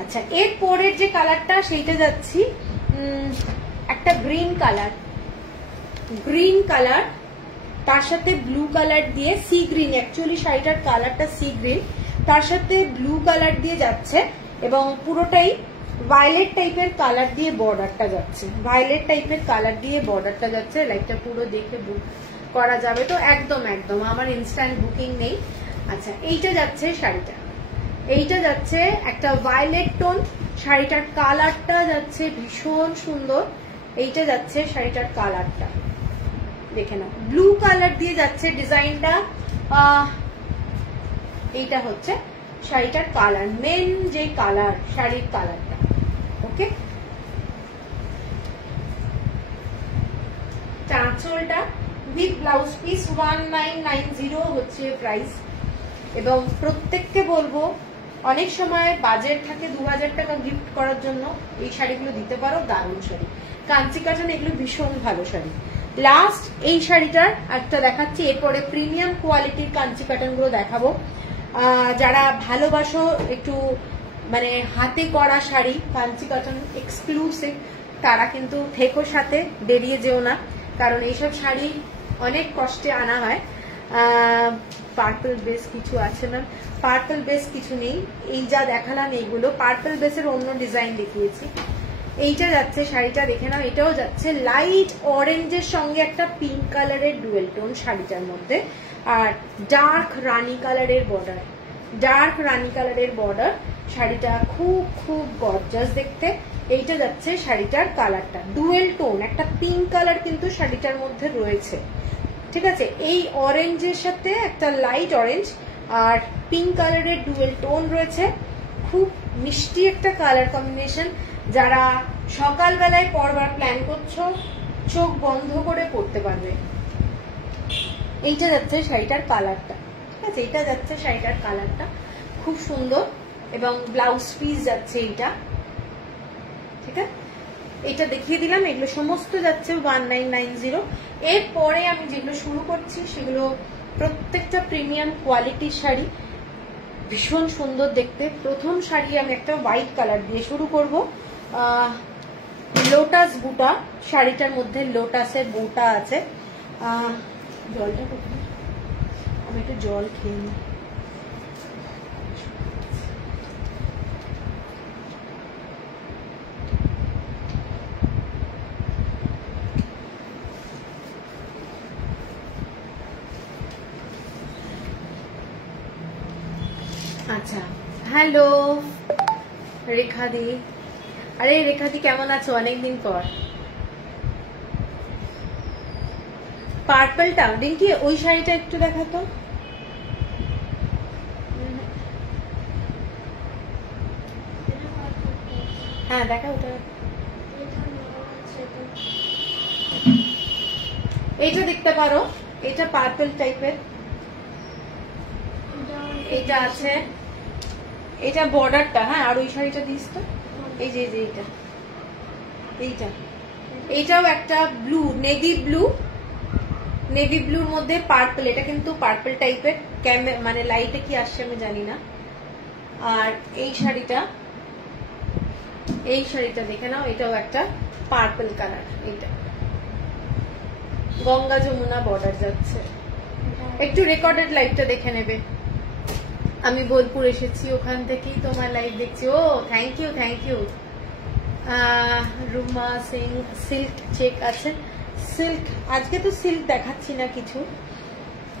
আচ্ছা, এর পরের যে কালারটা সেইটা যাচ্ছি একটা গ্রিন কালার, গ্রিন কালার, তার সাথে ব্লু কালার দিয়ে, সি গ্রিন, অ্যাকচুয়ালি শাড়িটার কালারটা সি গ্রিন, তার সাথে ব্লু কালার দিয়ে যাচ্ছে, এবং পুরোটাই ভায়োলেট টাইপের কালার দিয়ে বর্ডারটা যাচ্ছে, ভায়োলেট টাইপের কালার দিয়ে বর্ডারটা যাচ্ছে। লাইকটা পুরো দেখে বুক করা যাবে তো, একদম একদম, আমার ইনস্ট্যান্ট বুকিং নেই। আচ্ছা, এইটা যাচ্ছে শাড়িটা, এইটা যাচ্ছে একটা ভায়োলেট টোন, শাড়িটার কালারটা যাচ্ছে ভীষণ সুন্দর। এইটা যাচ্ছে শাড়িটার কালারটা, দেখে নাও, ব্লু কালার দিয়ে যাচ্ছে ডিজাইনটা। এইটা হচ্ছে শাড়িটার কালার, মেন যে কালার, শাড়ির কালারটা, ওকে। চাঁচলটা উইথ ব্লাউজ পিস 1990 হচ্ছে প্রাইস। এবং প্রত্যেককে বলবো, অনেক সময় বাজেট থাকে 2000 টাকা গিফট করার জন্য, এই শাড়িগুলো দিতে পারো, দারুণ শাড়ি। কাঞ্চি কাটান, এগুলো ভীষণ ভালো শাড়ি। লাস্ট এই শাড়িটার একটা দেখাচ্ছি, এরপরে প্রিমিয়াম কোয়ালিটির কাঞ্চি কাটান গুলো দেখাবো। যারা ভালোবাসো একটু মানে হাতে করা শাড়ি, কাঞ্চি কাটান এক্সক্লুসিভ, তারা কিন্তু থেকো সাথে, বেরিয়ে যেও না, কারণ এইসব শাড়ি অনেক কষ্টে আনা হয়। পার্পল বেস কিছু আছে না, পার্পল বেস কিছু নেই, এই যা দেখালাম এইগুলো পার্পল বেসের অন্য ডিজাইন দেখিয়েছি। এইটা যাচ্ছে শাড়িটা, দেখে নাও, এটাও যাচ্ছে লাইট অরেঞ্জের সঙ্গে একটা পিঙ্ক কালারের ডুয়েল টোন শাড়িটার মধ্যে, আর ডার্ক রানী কালারের বর্ডার, ডার্ক রানী কালারের বর্ডার। শাড়িটা খুব খুব গর্জাস দেখতে। এইটা যাচ্ছে শাড়িটার কালারটা, ডুয়েল টোন, একটা পিঙ্ক কালার কিন্তু শাড়িটার মধ্যে রয়েছে, ঠিক আছে। এই অরেঞ্জের সাথে একটা লাইট অরেঞ্জ আর পিঙ্ক কালারের ডুয়েল টোন রয়েছে, খুব মিষ্টি একটা কালার কম্বিনেশন। যারা সকালবেলায় পরবার প্ল্যান করছো, চোখ বন্ধ করে পড়তে পারবে। এইটা যাচ্ছে শাড়িটার কালারটা, ঠিক আছে, এইটা যাচ্ছে শাড়িটার কালারটা খুব সুন্দর, এবং ব্লাউজ পিস যাচ্ছে এইটা, ঠিক আছে। এটা দেখিয়ে দিলাম, এগুলো সমস্ত যাচ্ছে 1990। এরপরে আমি যেগুলো শুরু করছি সেগুলো প্রত্যেকটা প্রিমিয়াম কোয়ালিটির শাড়ি, ভীষণ সুন্দর দেখতে। প্রথম শাড়ি আমি একটা হোয়াইট কালার দিয়ে শুরু করব। লোটাস বুটা, শাড়িটার মধ্যে লোটাসের বুটা আছে। জলটা কোথায়, আমি একটু জল খেয়ে নিই। আচ্ছা, হ্যালো রেখাদি। আরে রেখাদি কেমন আছো, অনেকদিন পর। পার্পলটা রিঙ্কি, ওই শাড়িটা একটু দেখাতো। হ্যাঁ দেখা, ওটা এইটা দেখতে পারো, এটা পার্পল টাইপের, এটা আছে, এটা বর্ডারটা। হ্যাঁ, আর ওই শাড়িটা দিস তো, এই যে এইটা, এইটা, এইটাও একটা ব্লু, নেভি ব্লু, নেভি ব্লুর মধ্যে পার্পল। এটা কিন্তু পার্পল টাইপের, মানে লাইটে কি আসছে আমি জানি না। আর এই শাড়িটা, এই শাড়িটা দেখে নাও, এটাও একটা পার্পল কালার। এটা গঙ্গা যমুনা বর্ডার যাচ্ছে। একটু রেকর্ডেড লাইভটা দেখে নেবে। আমি বোলপুর এসেছি, ওখান থেকেই তোমার লাইভ দেখছি। ও thank you, thank you. Ruma Singh, silk check আছে, সিল্ক আজকে তো সিল্ক দেখাচ্ছি না কিছু,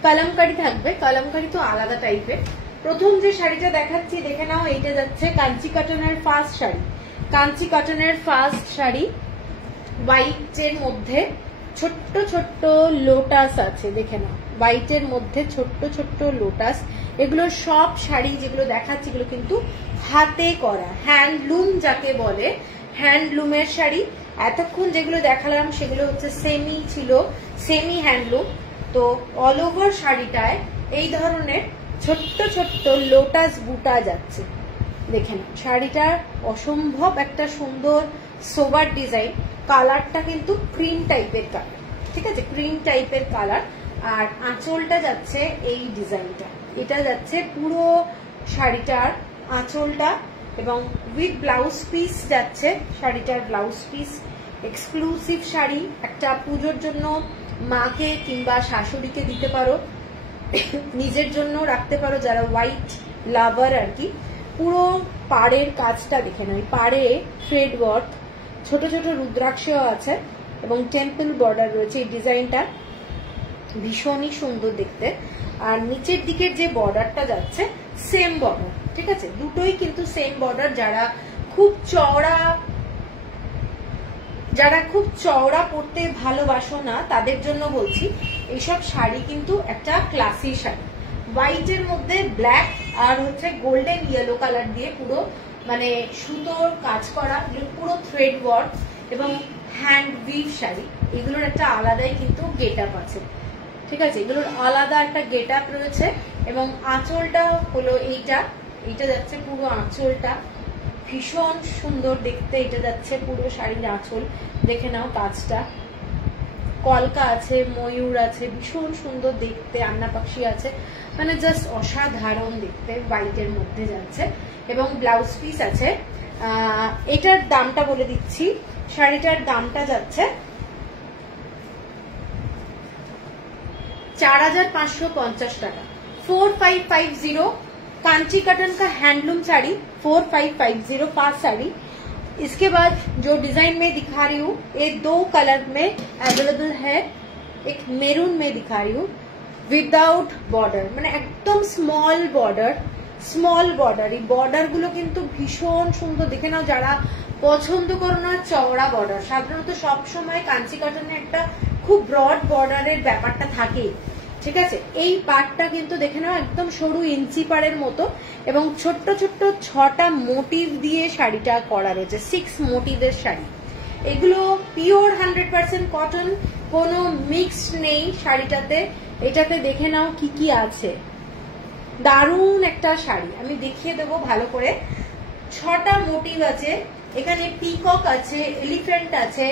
কলমকারি থাকবে। কলমকারি তো আলাদা টাইপের। প্রথম যে শাড়িটা দেখাচ্ছি দেখে নাও, এইটা যাচ্ছে কাঞ্চি কটনের ফার্স্ট শাড়ি। কাঞ্চি কটনের ফার্স্ট শাড়ি, হোয়াইটের মধ্যে ছোট্ট ছোট্ট লোটাস আছে, দেখে নাও, হোয়াইটের মধ্যে ছোট্ট ছোট্ট লোটাস। এগুলো সব শাড়ি যেগুলো দেখাচ্ছি এগুলো কিন্তু হাতে করা, হ্যান্ডলুম যাকে বলে, হ্যান্ডলুমের শাড়ি। এতক্ষণ যেগুলো দেখালাম সেগুলো হচ্ছে সেমি ছিল, সেমি হ্যান্ডলুম। তো অল ওভার শাড়িটায় এই ধরনের ছোট্ট ছোট্ট লোটাস বুটা যাচ্ছে, দেখে নাও। শাড়িটার অসম্ভব একটা সুন্দর সোবার ডিজাইন। কালারটা কিন্তু ক্রিম টাইপের কালার, ঠিক আছে, ক্রিম টাইপের কালার। আর আঁচলটা যাচ্ছে এই ডিজাইনটা, এটা যাচ্ছে পুরো শাড়িটার আঁচলটা, এবং উইথ ব্লাউজ পিস যাচ্ছে শাড়িটার ব্লাউজ পিস। এক্সক্লুসিভ শাড়ি, একটা পুজোর জন্য মাকে কিংবা শাশুড়িকে দিতে পারো, নিজের জন্য রাখতে পারো যারা হোয়াইট লাভার আর কি। পুরো পাড়ের কাজটা দেখে নয়, পাড়ে থ্রেড ওয়ার্ক, ছোট ছোট রুদ্রাক্ষও আছে এবং টেম্পল বর্ডার রয়েছে। এই ডিজাইনটা ভীষণই সুন্দর দেখতে। আর নিচের দিকের যে বর্ডারটা যাচ্ছে সেম বর্ডার, ঠিক আছে, দুটোই কিন্তু সেম বর্ডার। যারা খুব চওড়া পরতে ভালোবাসো না তাদের জন্য বলছি, এইসব শাড়ি কিন্তু একটা ক্লাসি শাড়ি। হোয়াইটের মধ্যে ব্ল্যাক আর হচ্ছে গোল্ডেন ইয়েলো কালার দিয়ে পুরো মানে সুতোর কাজ করা, পুরো থ্রেড ওয়ার্ক এবং হ্যান্ড উইভ শাড়ি। এগুলোর একটা আলাদাই কিন্তু গেট আপ আছে, ঠিক আছে, এগুলোর আলাদা একটা গেট আপ রয়েছে। এবং আঁচলটা হলো এইটা, এইটা যাচ্ছে পুরো আঁচলটা, ভীষণ সুন্দর দেখতে। এটা যাচ্ছে পুরো শাড়ির আঁচল, দেখে নাও কাজটা, কলকা আছে, ময়ূর আছে, ভীষণ সুন্দর দেখতে, আন্না পাখি আছে, মানে জাস্ট অসাধারণ দেখতে। হোয়াইটের মধ্যে যাচ্ছে এবং ব্লাউজ পিস আছে। এটার দামটা বলে দিচ্ছি, শাড়িটার দামটা যাচ্ছে 4550 টাকা, 4550। कांची कटन का हैंडलूम साड़ी 4550 पास साड़ी। इसके बाद जो डिजाइन में दिखा रही हूँ ये 2 कलर में अवेलेबल है। एक मेरून में दिखा रही हूँ विदाउट बॉर्डर, মানে একদম স্মল বর্ডার। এই বর্ডার গুলো কিন্তু ভীষণ সুন্দর, দেখে নাও। যারা পছন্দ করো না চওড়া বর্ডার, সাধারণত সবসময় কাঞ্চি কটনে একটা খুব ব্রড বর্ডারের ব্যাপারটা থাকে, ঠিক আছে। এই পাটটা কিন্তু দেখে নাও একদম সরু ইঞ্চি পাড়ের মতো এবং ছোট্ট ছোট্ট 6টা মোটিভ দিয়ে শাড়িটা করা রয়েছে, 6 মোটিভের শাড়ি। এগুলো পিওর 100% কটন, কোনো মিক্সড নেই শাড়িটাতে। এটাতে দেখে নাও কি কি আছে, দারুণ একটা শাড়ি। আমি দেখিয়ে দেবো ভালো করে। 6টা মোটিভ আছে এখানে, পিকক আছে, এলিফ্যান্ট আছে,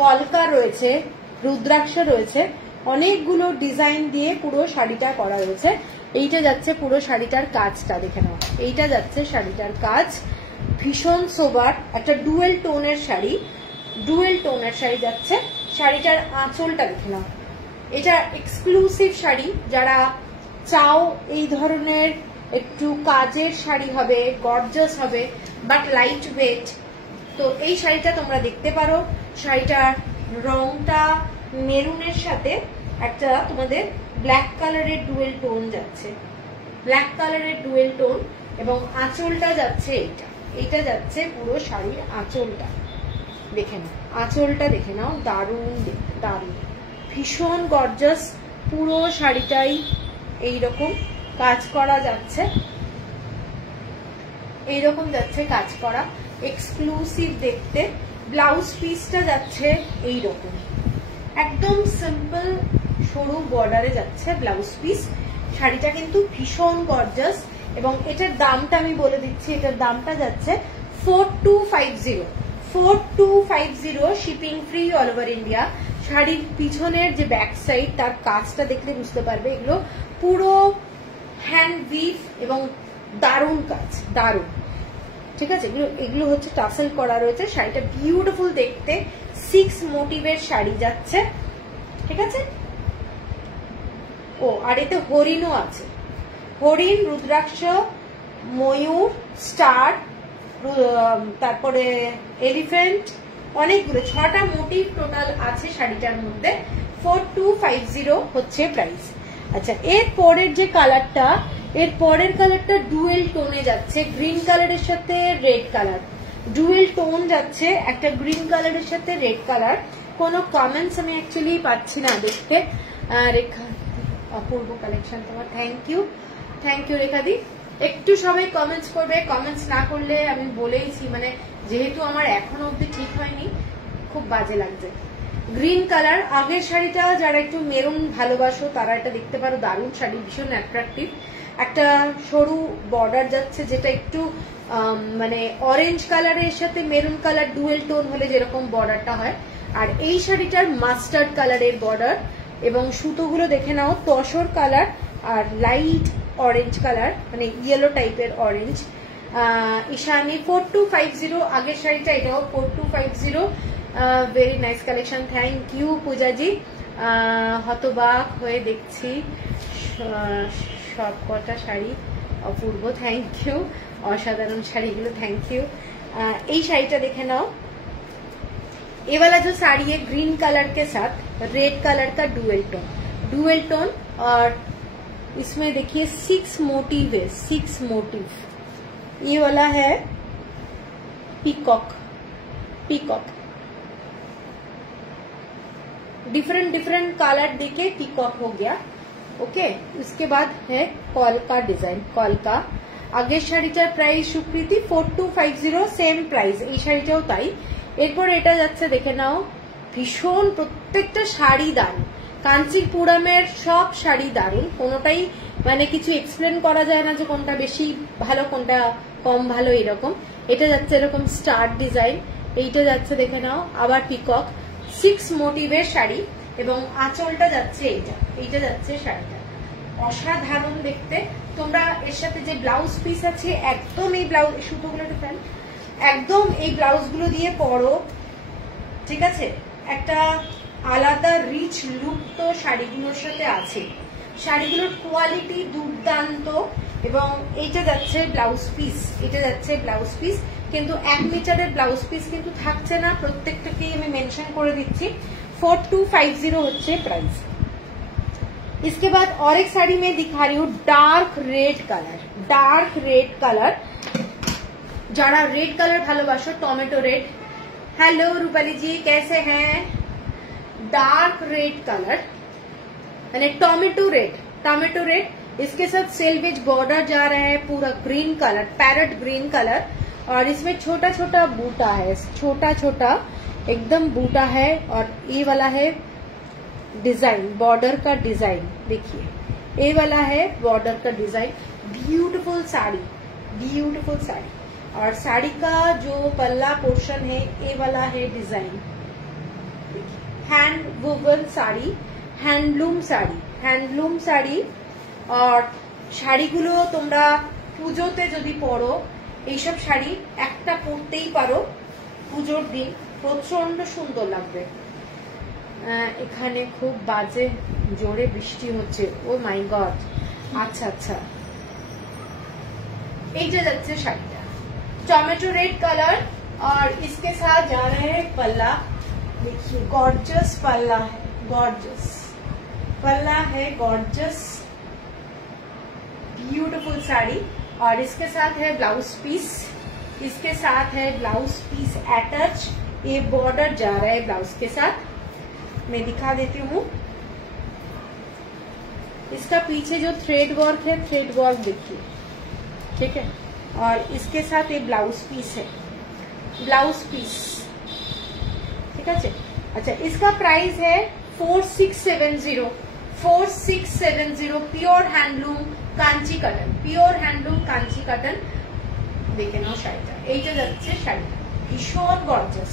কলকা রয়েছে, রুদ্রাক্ষ রয়েছে, অনেকগুলো ডিজাইন দিয়ে পুরো শাড়িটা করা রয়েছে। এইটা যাচ্ছে পুরো শাড়িটার কাজটা, দেখে নাও। এইটা যাচ্ছে শাড়িটার কাজ, ভীষণ সোবার, একটা ডুয়েল টোনের শাড়ি, ডুয়েল টোনের শাড়ি যাচ্ছে। শাড়িটার আঁচলটা দেখে নাও, এটা এক্সক্লুসিভ শাড়ি। যারা চাও এই ধরনের একটু কাজের শাড়ি হবে, গর্জাস হবে, বাট লাইট ওয়েট, তো এই শাড়িটা তোমরা দেখতে পারো। শাড়িটার রংটা মেরুনের সাথে একটা তোমাদের ব্ল্যাক কালারের ডুয়েল টোন যাচ্ছে, ব্ল্যাক কালারের ডুয়েল টোন, এবং আঁচলটা যাচ্ছে এইটা, এইটা যাচ্ছে পুরো শাড়ির আঁচলটা। দেখে নাও আঁচলটা, দেখে নাও, দারুণ দেখতে, দারুণ, ভীষণ গর্জাস। পুরো শাড়িটাই এইরকম কাজ করা যাচ্ছে, এইরকম যাচ্ছে কাজ করা, এক্সক্লুসিভ দেখতে। ব্লাউজ পিসটা যাচ্ছে এইরকম, একদম সিম্পল সরু বর্ডারে যাচ্ছে ব্লাউজ পিস। শাড়িটা কিন্তু ভীষণ গর্জাস, এবং এটার দামটা আমি বলে দিচ্ছি। এটার দামটা যাচ্ছে 4250, 4250, shipping free all over India. শাড়ির পিছনের যে ব্যাক সাইড, তার কাজটা দেখলে বুঝতে পারবে এগুলো পুরো হ্যান্ড উইভ এবং দারুণ কাজ, দারুণ, ঠিক আছে। এগুলো হচ্ছে টাসেল করা রয়েছে। শাড়িটা বিউটিফুল দেখতে, 6 মোটিভের শাড়ি যাচ্ছে, ঠিক আছে। ও আর এতে হরিণও আছে, হরিণ, রুদ্রাক্ষ, ময়ূর, স্টার, তারপরে এলিফ্যান্ট, অনেকগুলো, 6টা মোটিভ টোটাল আছে শাড়িটার মধ্যে। 4250 হচ্ছে প্রাইস। আচ্ছা, এর পরের যে কালারটা, এর পরের কালারটা ডুয়েল টোনে যাচ্ছে, গ্রিন কালারের সাথে রেড কালার, ডুয়েল টোন যাচ্ছে, একটা গ্রিন কালারের সাথে রেড কালার। কোনো কমেন্টস আমি অ্যাকচুয়ালি পাচ্ছি না দেখতে। রেখা, অপূর্ব কালেকশন তোমার, থ্যাংক ইউ, থ্যাংক ইউ রেখাদি। একটু সবাই কমেন্টস করবে, কমেন্টস না করলে আমি বলেইছি, মানে যেহেতু আমার এখনো অব্দি ঠিক হয়নি, খুব বাজে লাগছে। গ্রিন কালার, আগের শাড়িটা যারা একটু মেরুন ভালোবাসো তারা এটা দেখতে পারো, দারুণ শাড়ি, ভীষণ অ্যাট্রাকটিভ। একটা সরু বর্ডার যাচ্ছে, যেটা একটু মানে অরেঞ্জ কালারের সাথে মেরুন কালার ডুয়েল টোন হলে যেরকম বর্ডারটা হয়। আর এই শাড়িটার মাস্টার্ড কালারের বর্ডার, এবং সুতোগুলো দেখে নাও তসর কালার আর লাইট অরেঞ্জ কালার, মানে ইয়েলো টাইপের অরেঞ্জ। ঈশানী 4250, আগের শাড়িটা, এটাও 4250। Very nice collection, thank you Pujaji. হতবাক হয়ে দেখছি সব কটা শাড়ি, অপূর্ব, থ্যাংক ইউ, অসাধারণ শাড়িগুলো, থ্যাংক ইউ। এই শাড়িটা দেখে नाओ, ये वाला जो साड़ी है ग्रीन कलर के साथ रेड कलर का डुअल टोन, और इसमें देखिए 6 मोटिव है, 6 मोटिव। ये वाला है peacock, peacock, different different colour देके पीकॉक हो गया। ओके, उसके बाद है कॉलका डिजाइन, कॉलका। আগের শাড়িটার প্রাইস সুকৃতি 4250, সেম প্রাইস, এই শাড়িটাও তাই। এরপর এটা যাচ্ছে, দেখে নাও, ভীষণ, প্রত্যেকটা শাড়ি দারুণ, কাঞ্চিপুরমের সব শাড়ি দারুণ, কোনোটাই মানে কিছু এক্সপ্লেন করা যায় না যে কোনটা বেশি ভালো কোনটা কম ভালো এরকম। এটা যাচ্ছে এরকম স্টার ডিজাইন, এইটা যাচ্ছে দেখে নাও আবার পিকক, 6 মোটিভের শাড়ি, এবং আঁচলটা যাচ্ছে এইটা, এইটা যাচ্ছে শাড়িটা, অসাধারণ দেখতে। তোমরা এর সাথে যে ব্লাউজ পিস আছে, একদম এই ব্লাউজ সুতোগুলো একটু ফেল, একদম এই ব্লাউজ গুলো দিয়ে পরো, ঠিক আছে, একটা আলাদা রিচ লুক তো শাড়িগুলোর সাথে আছে। শাড়িগুলোর কোয়ালিটি দুর্দান্ত, এবং এইটা যাচ্ছে ব্লাউজ পিস, এটা যাচ্ছে ব্লাউজ পিস, কিন্তু 1 মিটারের ব্লাউজ পিস কিন্তু থাকছে না, প্রত্যেকটাকেই আমি মেনশন করে দিচ্ছি। 4250 হচ্ছে প্রাইস। इसके बाद और एक साड़ी में दिखा रही हूँ dark red colour, dark red colour. जरा रेड कलर ভালোবাসো, टोमेटो रेड। हेलो रूपाली जी, कैसे हैं? डार्क रेड कलर यानी टोमेटो रेड, टोमेटो रेड, इसके साथ सेल्वेज बॉर्डर जा रहा है, पूरा green colour, parrot green colour, और इसमें छोटा छोटा बूटा है, छोटा छोटा एकदम बूटा है, और ये वाला है डिजाइन, बॉर्डर का डिजाइन देखिए, ये वाला है बॉर्डर का design. Beautiful sari, beautiful sari. और साड़ी का जो पल्ला पोर्शन है ये वाला है design, hand woven sari, handloom sari, handloom sari. और শাড়িগুলো তোমরা পুজোতে যদি পরো, এইসব শাড়ি একটা পরতেই পারো পুজোর দিন, প্রচন্ড সুন্দর লাগবে। এখানে খুব বাজে জোরে বৃষ্টি হচ্ছে, ও মাই গড। আচ্ছা আচ্ছা, এইটা যাচ্ছে শাড়িটা, टोमेटो रेड कलर और इसके साथ जा रहे हैं पल्ला। देखिए गॉर्जियस पल्ला है, गॉर्जियस पल्ला है, गॉर्जियस ब्यूटीफुल साड़ी। और इसके साथ है ब्लाउज पीस, इसके साथ है ब्लाउज पीस अटैच। ये बॉर्डर जा रहा है ब्लाउज के साथ, मैं दिखा देती हूँ। इसका पीछे जो थ्रेड वर्क है, थ्रेड वर्क देखिए, ठीक है। और इसके साथ ये ब्लाउज पीस है, ब्लाउज पीस, ठीक है। अच्छा, इसका प्राइस है 4670, 4670। प्योर हैंडलूम कांची कटन, प्योर हैंडलूम कांची कटन। দেখে নাও শাড়িটা, এইটা যাচ্ছে শাড়িটা, ভীষণ গর্জাস।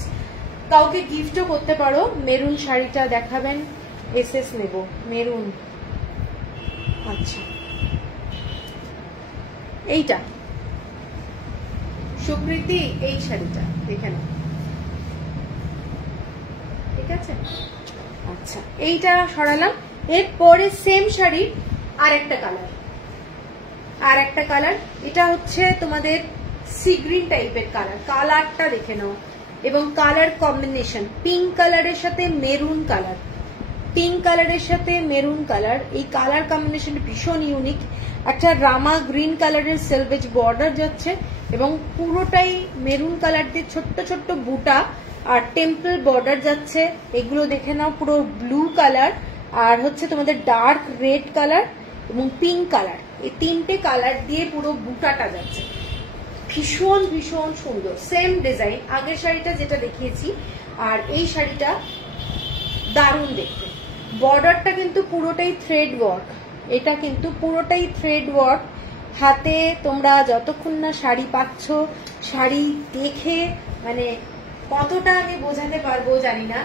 কাউকে গিফটও করতে পারো। মেরুন শাড়িটা দেখাবেন, এসএস নেব মেরুন। আচ্ছা, এইটা সুকৃতি, এই শাড়িটা দেখে নাও, ঠিক আছে। আচ্ছা, এইটা সরালাম। এরপরে সেম শাড়ি আর একটা কালার, আর একটা কালার, এটা হচ্ছে তোমাদের সি গ্রিন টাইপের কালার। কালারটা দেখে নাও, এবং কালার কম্বিনেশন পিঙ্ক কালারের সাথে মেরুন কালার, পিঙ্ক কালারের সাথে মেরুন কালার। এই কালার কম্বিনেশনটা ভীষণ ইউনিক। একটা রামা গ্রিন কালারের সেলভেজ বর্ডার যাচ্ছে, এবং পুরোটাই মেরুন কালার দিয়ে ছোট্ট ছোট্ট বুটা আর টেম্পল বর্ডার যাচ্ছে। এগুলো দেখে নাও, পুরো ব্লু কালার, আর হচ্ছে তোমাদের ডার্ক রেড কালার এবং পিঙ্ক কালার। এই তিনটে কালার দিয়ে পুরো বুটাটা যাচ্ছে, ভীষণ ভীষণ সুন্দর। সেম ডিজাইন আগের শাড়িটা যেটা দেখিয়েছি, আর এই শাড়িটা দারুণ দেখতে। বর্ডারটা কিন্তু পুরোটাই থ্রেড ওয়ার্ক, এটা কিন্তু পুরোটাই থ্রেড ওয়ার্ক। হাতে তোমরা যতক্ষণ না শাড়ি পাচ্ছ, শাড়ি দেখে মানে কতটা আমি বোঝাতে পারবো জানি না,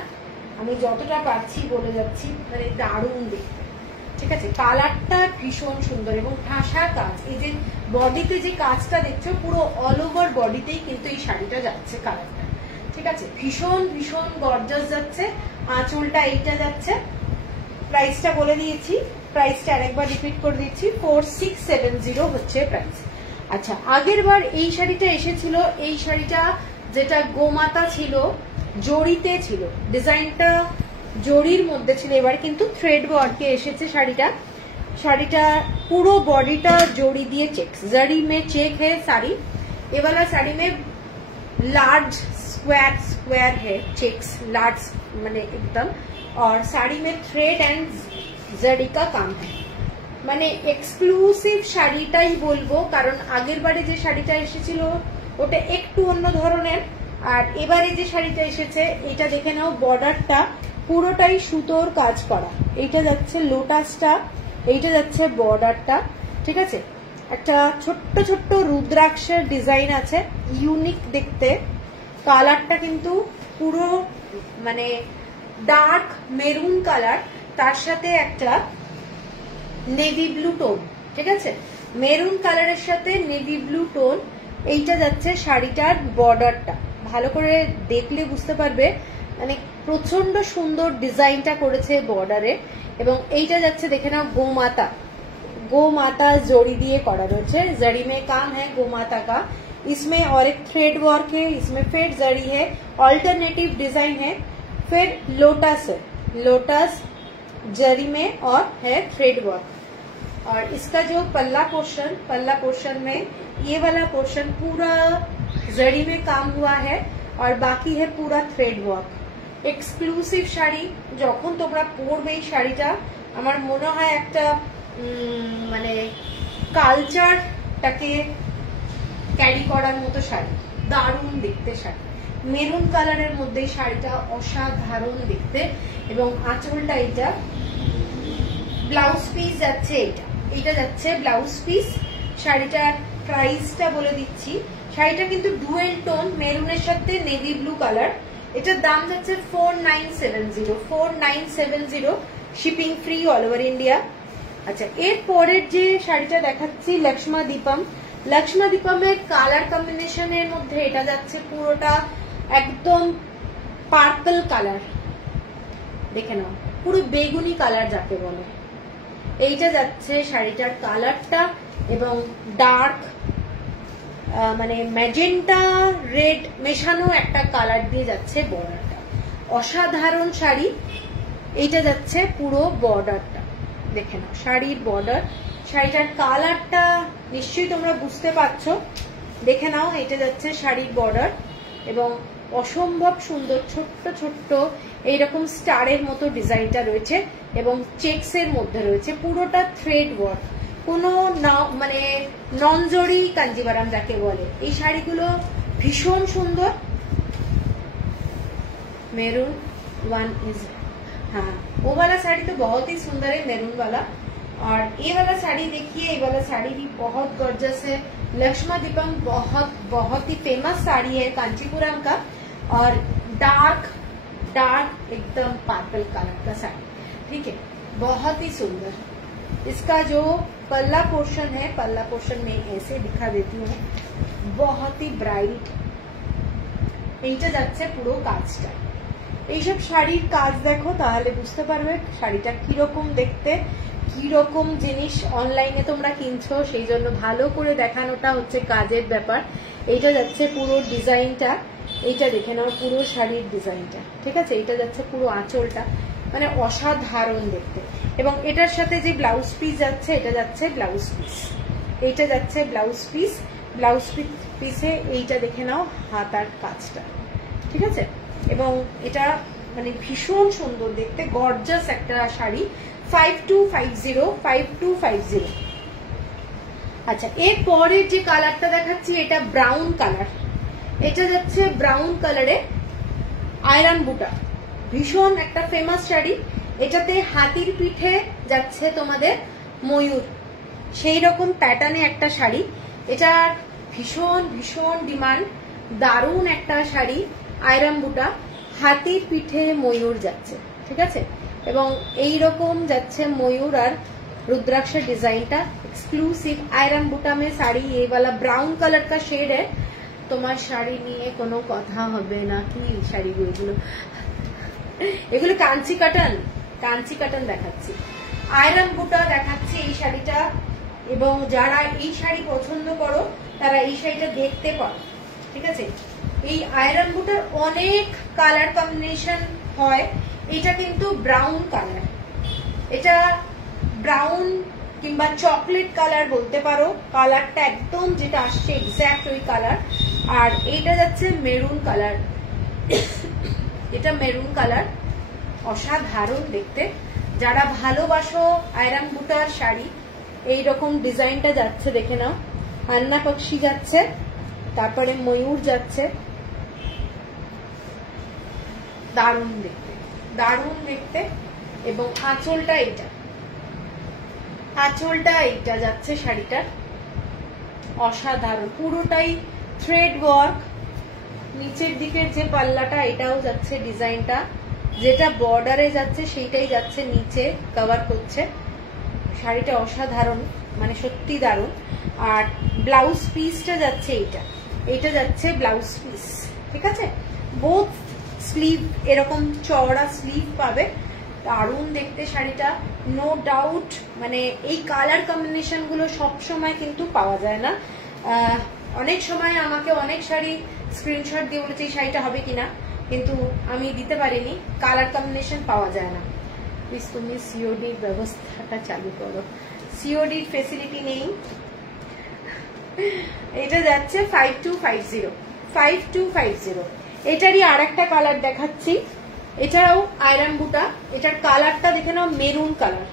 আমি যতটা পারছি বলে যাচ্ছি, মানে দারুণ দেখতে, ঠিক আছে। কালারটা ভীষণ সুন্দর এবং ঠাসা কাজ। এই যে বডিতে যে কাজটা দেখছো, পুরো অল ওভার বডিতেই কিন্তু এই শাড়িটা যাচ্ছে কালারটা, ঠিক আছে। ভীষণ ভীষণ গর্জাস যাচ্ছে। আঁচলটা এইটা যাচ্ছে। প্রাইসটা বলে দিয়েছি, প্রাইসটা আরেকবার রিপিট করে দিচ্ছি, 4670 হচ্ছে প্রাইস। আচ্ছা, আগের বার এই শাড়িটা এসেছিল, এই শাড়িটা যেটা গোমাতা ছিল, জড়িতে ছিল, ডিজাইনটা জড়ির মধ্যে ছিল। এবার কিন্তু থ্রেড ওয়ার্কে এসেছে শাড়িটা। শাড়িটা পুরো বডিটা জড়ি দিয়ে চেক, जरी में चेक है साड़ी। ये वाला साड़ी में लार्ज स्क्वायर स्क्वायर है, चेक्स लार्ज माने एकदम। और साड़ी में थ्रेड एंड जरी का काम है, মানে এক্সক্লুসিভ শাড়িটাই বলবো, কারণ আগের বারে যে শাড়িটা এসেছিল ওটা একটু অন্য ধরনের, আর এবারে যে শাড়িটা এসেছে এটা দেখে নাও, বর্ডারটা পুরোটাই সুতোর কাজ করা। এইটা যাচ্ছে লোটাসটা, এইটা যাচ্ছে বর্ডারটা, ঠিক আছে। একটা ছোট্ট ছোট্ট রুদ্রাক্ষের ডিজাইন আছে, ইউনিক দেখতে। কালারটা কিন্তু পুরো মানে ডার্ক মেরুন কালার, তার সাথে একটা নেভি ব্লু টোন, ঠিক আছে। মেরুন কালারের সাথে নেভি ব্লু টোন। এইটা যাচ্ছে শাড়িটার বর্ডারটা, ভালো করে দেখলে বুঝতে পারবে, মানে প্রচন্ড সুন্দর ডিজাইনটা করেছে বর্ডারে। এবং এইটা যাচ্ছে দেখে নাও গোমাতা, गोमाता जोड़ी दिए करा रहे, जड़ी में काम है गोमाता का। इसमें और एक थ्रेड वर्क है, इसमें फेड जड़ी है, ऑल्टरनेटिव डिजाइन है, फिर लोटस है, लोटस जरी में और है थ्रेड वर्क। और इसका जो पल्ला पोर्शन में ये वाला पोर्शन पूरा जड़ी में काम हुआ है, और बाकी है पूरा थ्रेड वर्क। एक्सक्लूसिव শাড়ি, যখন তোমরা পরবে এই শাড়িটা, আমার মনে হয় একটা মানে কালচারটাকে ক্যারি করার মতো শাড়ি, দারুণ দেখতে শাড়ি, মেরুন কালারের মধ্যে শাড়িটা অসাধারণ দেখতে। এবং আঁচলটা এটা, ব্লাউজ পিস যাচ্ছে এটা যাচ্ছে ব্লাউজ পিস। শাড়িটার প্রাইসটা বলে দিচ্ছি, শাড়িটা কিন্তু ডুয়েল টোন, মেরুনের সাথে নেভি ব্লু কালার। এটার দাম যাচ্ছে 4970, shipping free all over India. আচ্ছা, এর পরের যে শাড়িটা দেখাচ্ছি লক্ষ্মা দীপমের কালার কম্বিনেশনের মধ্যে এটা যাচ্ছে পুরোটা একদম পার্পল কালার, দেখে নাও, পুরো বেগুনি কালার যাকে বলে। এইটা যাচ্ছে শাড়িটার কালারটা, এবং ডার্ক মানে ম্যাজেন্টা রেড মেশানো একটা কালার দিয়ে যাচ্ছে বর্ডারটা। অসাধারণ শাড়ি। এইটা যাচ্ছে পুরো বর্ডারটা, দেখে নাও শাড়ির বর্ডার। শাড়িটার কালারটা নিশ্চয়ই তোমরা বুঝতে পারছো, দেখে নাও। এটা যাচ্ছে শাড়ির বর্ডার, এবং অসম্ভব সুন্দর ছোট্ট ছোট্ট এইরকম স্টারের মতো ডিজাইনটা রয়েছে, এবং চেকসের মধ্যে রয়েছে, পুরোটা থ্রেড ওয়ার্ক, কোনো মানে ননজরি কাঞ্জিভারাম যাকে বলে। এই শাড়িগুলো ভীষণ সুন্দর। মেরুন वन इज, हाँ वो वाला साड़ी तो बहुत ही सुंदर है, मेरून वाला। और ये वाला साड़ी देखिए, ये वाला साड़ी भी बहुत गॉर्जियस है। लक्ष्मा दीपम बहुत ही फेमस साड़ी है कांचीपुरम का, और डार्क एकदम पर्पल कलर का साड़ी, ठीक है, बहुत ही सुंदर। इसका जो पल्ला पोर्शन है, पल्ला पोर्शन में ऐसे दिखा देती हूँ, बहुत ही ब्राइट। এইটা যাচ্ছে পুরো কাজটা। এইসব শাড়ির কাজ দেখো তাহলে বুঝতে পারবে শাড়িটা কিরকম দেখতে, কিরকম জিনিস অনলাইনে তোমরা কিনছো, সেই জন্য ভালো করে দেখানোটা হচ্ছে কাজের ব্যাপার। এইটা যাচ্ছে পুরো ডিজাইনটা, এইটা দেখে নাও পুরো শাড়ির ডিজাইনটা, ঠিক আছে। এইটা যাচ্ছে পুরো আঁচলটা, মানে অসাধারণ দেখতে। এবং এটার সাথে যে ব্লাউজ পিস যাচ্ছে, এটা যাচ্ছে ব্লাউজ পিস, এইটা যাচ্ছে ব্লাউজ পিস। ব্লাউজ পিসে এইটা দেখে নাও হাতার কাজটা, ঠিক আছে। এবং এটা মানে ভীষণ সুন্দর দেখতে, গর্জাস একটা শাড়ি। 5250। আচ্ছা, এর পরের যে কালারটা দেখাচ্ছি এটা ব্রাউন কালার। এটা যাচ্ছে ব্রাউন কালারে আয়রন বুটা, ভীষণ একটা ফেমাস শাড়ি। এটাতে হাতির পিঠে যাচ্ছে তোমাদের ময়ূর, সেই রকম প্যাটার্নে একটা শাড়ি। এটা ভীষণ ডিমান্ড, দারুণ একটা শাড়ি। আয়রন বুটা, হাতির পিঠে ময়ূর যাচ্ছে, ঠিক আছে। এবং এই রকম যাচ্ছে ময়ূর আর रुद्राक्ष डिजाइन टा एक्सक्लूसिव आयरन बुटा में साड़ी ये वाला ब्राउन कलर का शेड है। তোমার শাড়ি নিয়ে কোনো কথা হবে না কি শাড়িগুলো এগুলো কাঞ্চি কাটান দেখাচ্ছি আয়রন বুটা দেখাচ্ছি এই শাড়িটা এবং যারা এই শাড়ি পছন্দ করো তারা এই শাড়িটা দেখতে পারো ঠিক আছে। এই আয়রন বুটার অনেক কালার কম্বিনেশন হয় এটা কিন্তু ব্রাউন কালার এটা ব্রাউন কিংবা চকলেট কালার বলতে পারো কালারটা একদম যেটা আসছে এক্স্যাক্ট ওই কালার। আর এইটা যাচ্ছে মেরুন কালার এটা মেরুন কালার অসাধারণ দেখতে। যারা ভালোবাসো আয়রন বুটার শাড়ি এইরকম ডিজাইনটা যাচ্ছে দেখে নাও। আন্না পক্ষী যাচ্ছে তারপরে ময়ূর যাচ্ছে দারুণ দেখতে এবং আঁচলটা এইটা যাচ্ছে শাড়িটার অসাধারণ পুরোটাই থ্রেড ওয়ার্ক। নিচের দিকের যে পাল্লাটা এটাও যাচ্ছে ডিজাইনটা যেটা বর্ডারে যাচ্ছে সেইটাই যাচ্ছে নিচে কভার করছে। শাড়িটা অসাধারণ মানে সত্যি দারুণ। আর ব্লাউজ পিসটা যাচ্ছে এইটা যাচ্ছে ব্লাউজ পিস ঠিক আছে। বোথ স্লিভ এরকম চওড়া স্লিভ পাবে দারুণ দেখতে শাড়িটা নো ডাউট। মানে এই কালার কম্বিনেশন গুলো সবসময় কিন্তু পাওয়া যায় না। অনেক সময় আমাকে অনেক শাড়ি স্ক্রিনশট দিয়ে বলেছে এই শাড়িটা হবে কিনা কিন্তু আমি দিতে পারিনি কালার কম্বিনেশন পাওয়া যায় না। প্লিজ তুমি সিওডির ব্যবস্থাটা চালু করো সিওডির ফেসিলিটি নেই। এটা যাচ্ছে 5250 এটারই আর একটা কালার দেখাচ্ছি। এটাও আয়রন বুটা এটার কালারটা দেখে নাও মেরুন কালার।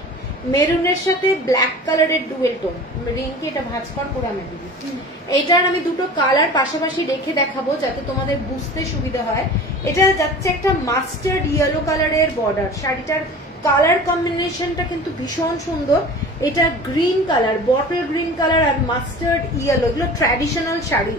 মেরুনের সাথে ব্ল্যাক কালারের ডুয়েল টোন। রিঙ্কি এটা ভাঁজ কর পুরো আমি দিবি। এইটার আমি দুটো কালার পাশাপাশি রেখে দেখাবো যাতে তোমাদের বুঝতে সুবিধা হয়। এটা যাচ্ছে একটা মাস্টার্ড ইয়েলো কালারের বর্ডার। শাড়িটার কালার কম্বিনেশনটা কিন্তু ভীষণ সুন্দর। এটা green colour, bottle green colour আর মাস্টার্ড ইয়েলো, এগুলো ট্র্যাডিশনাল শাড়ি।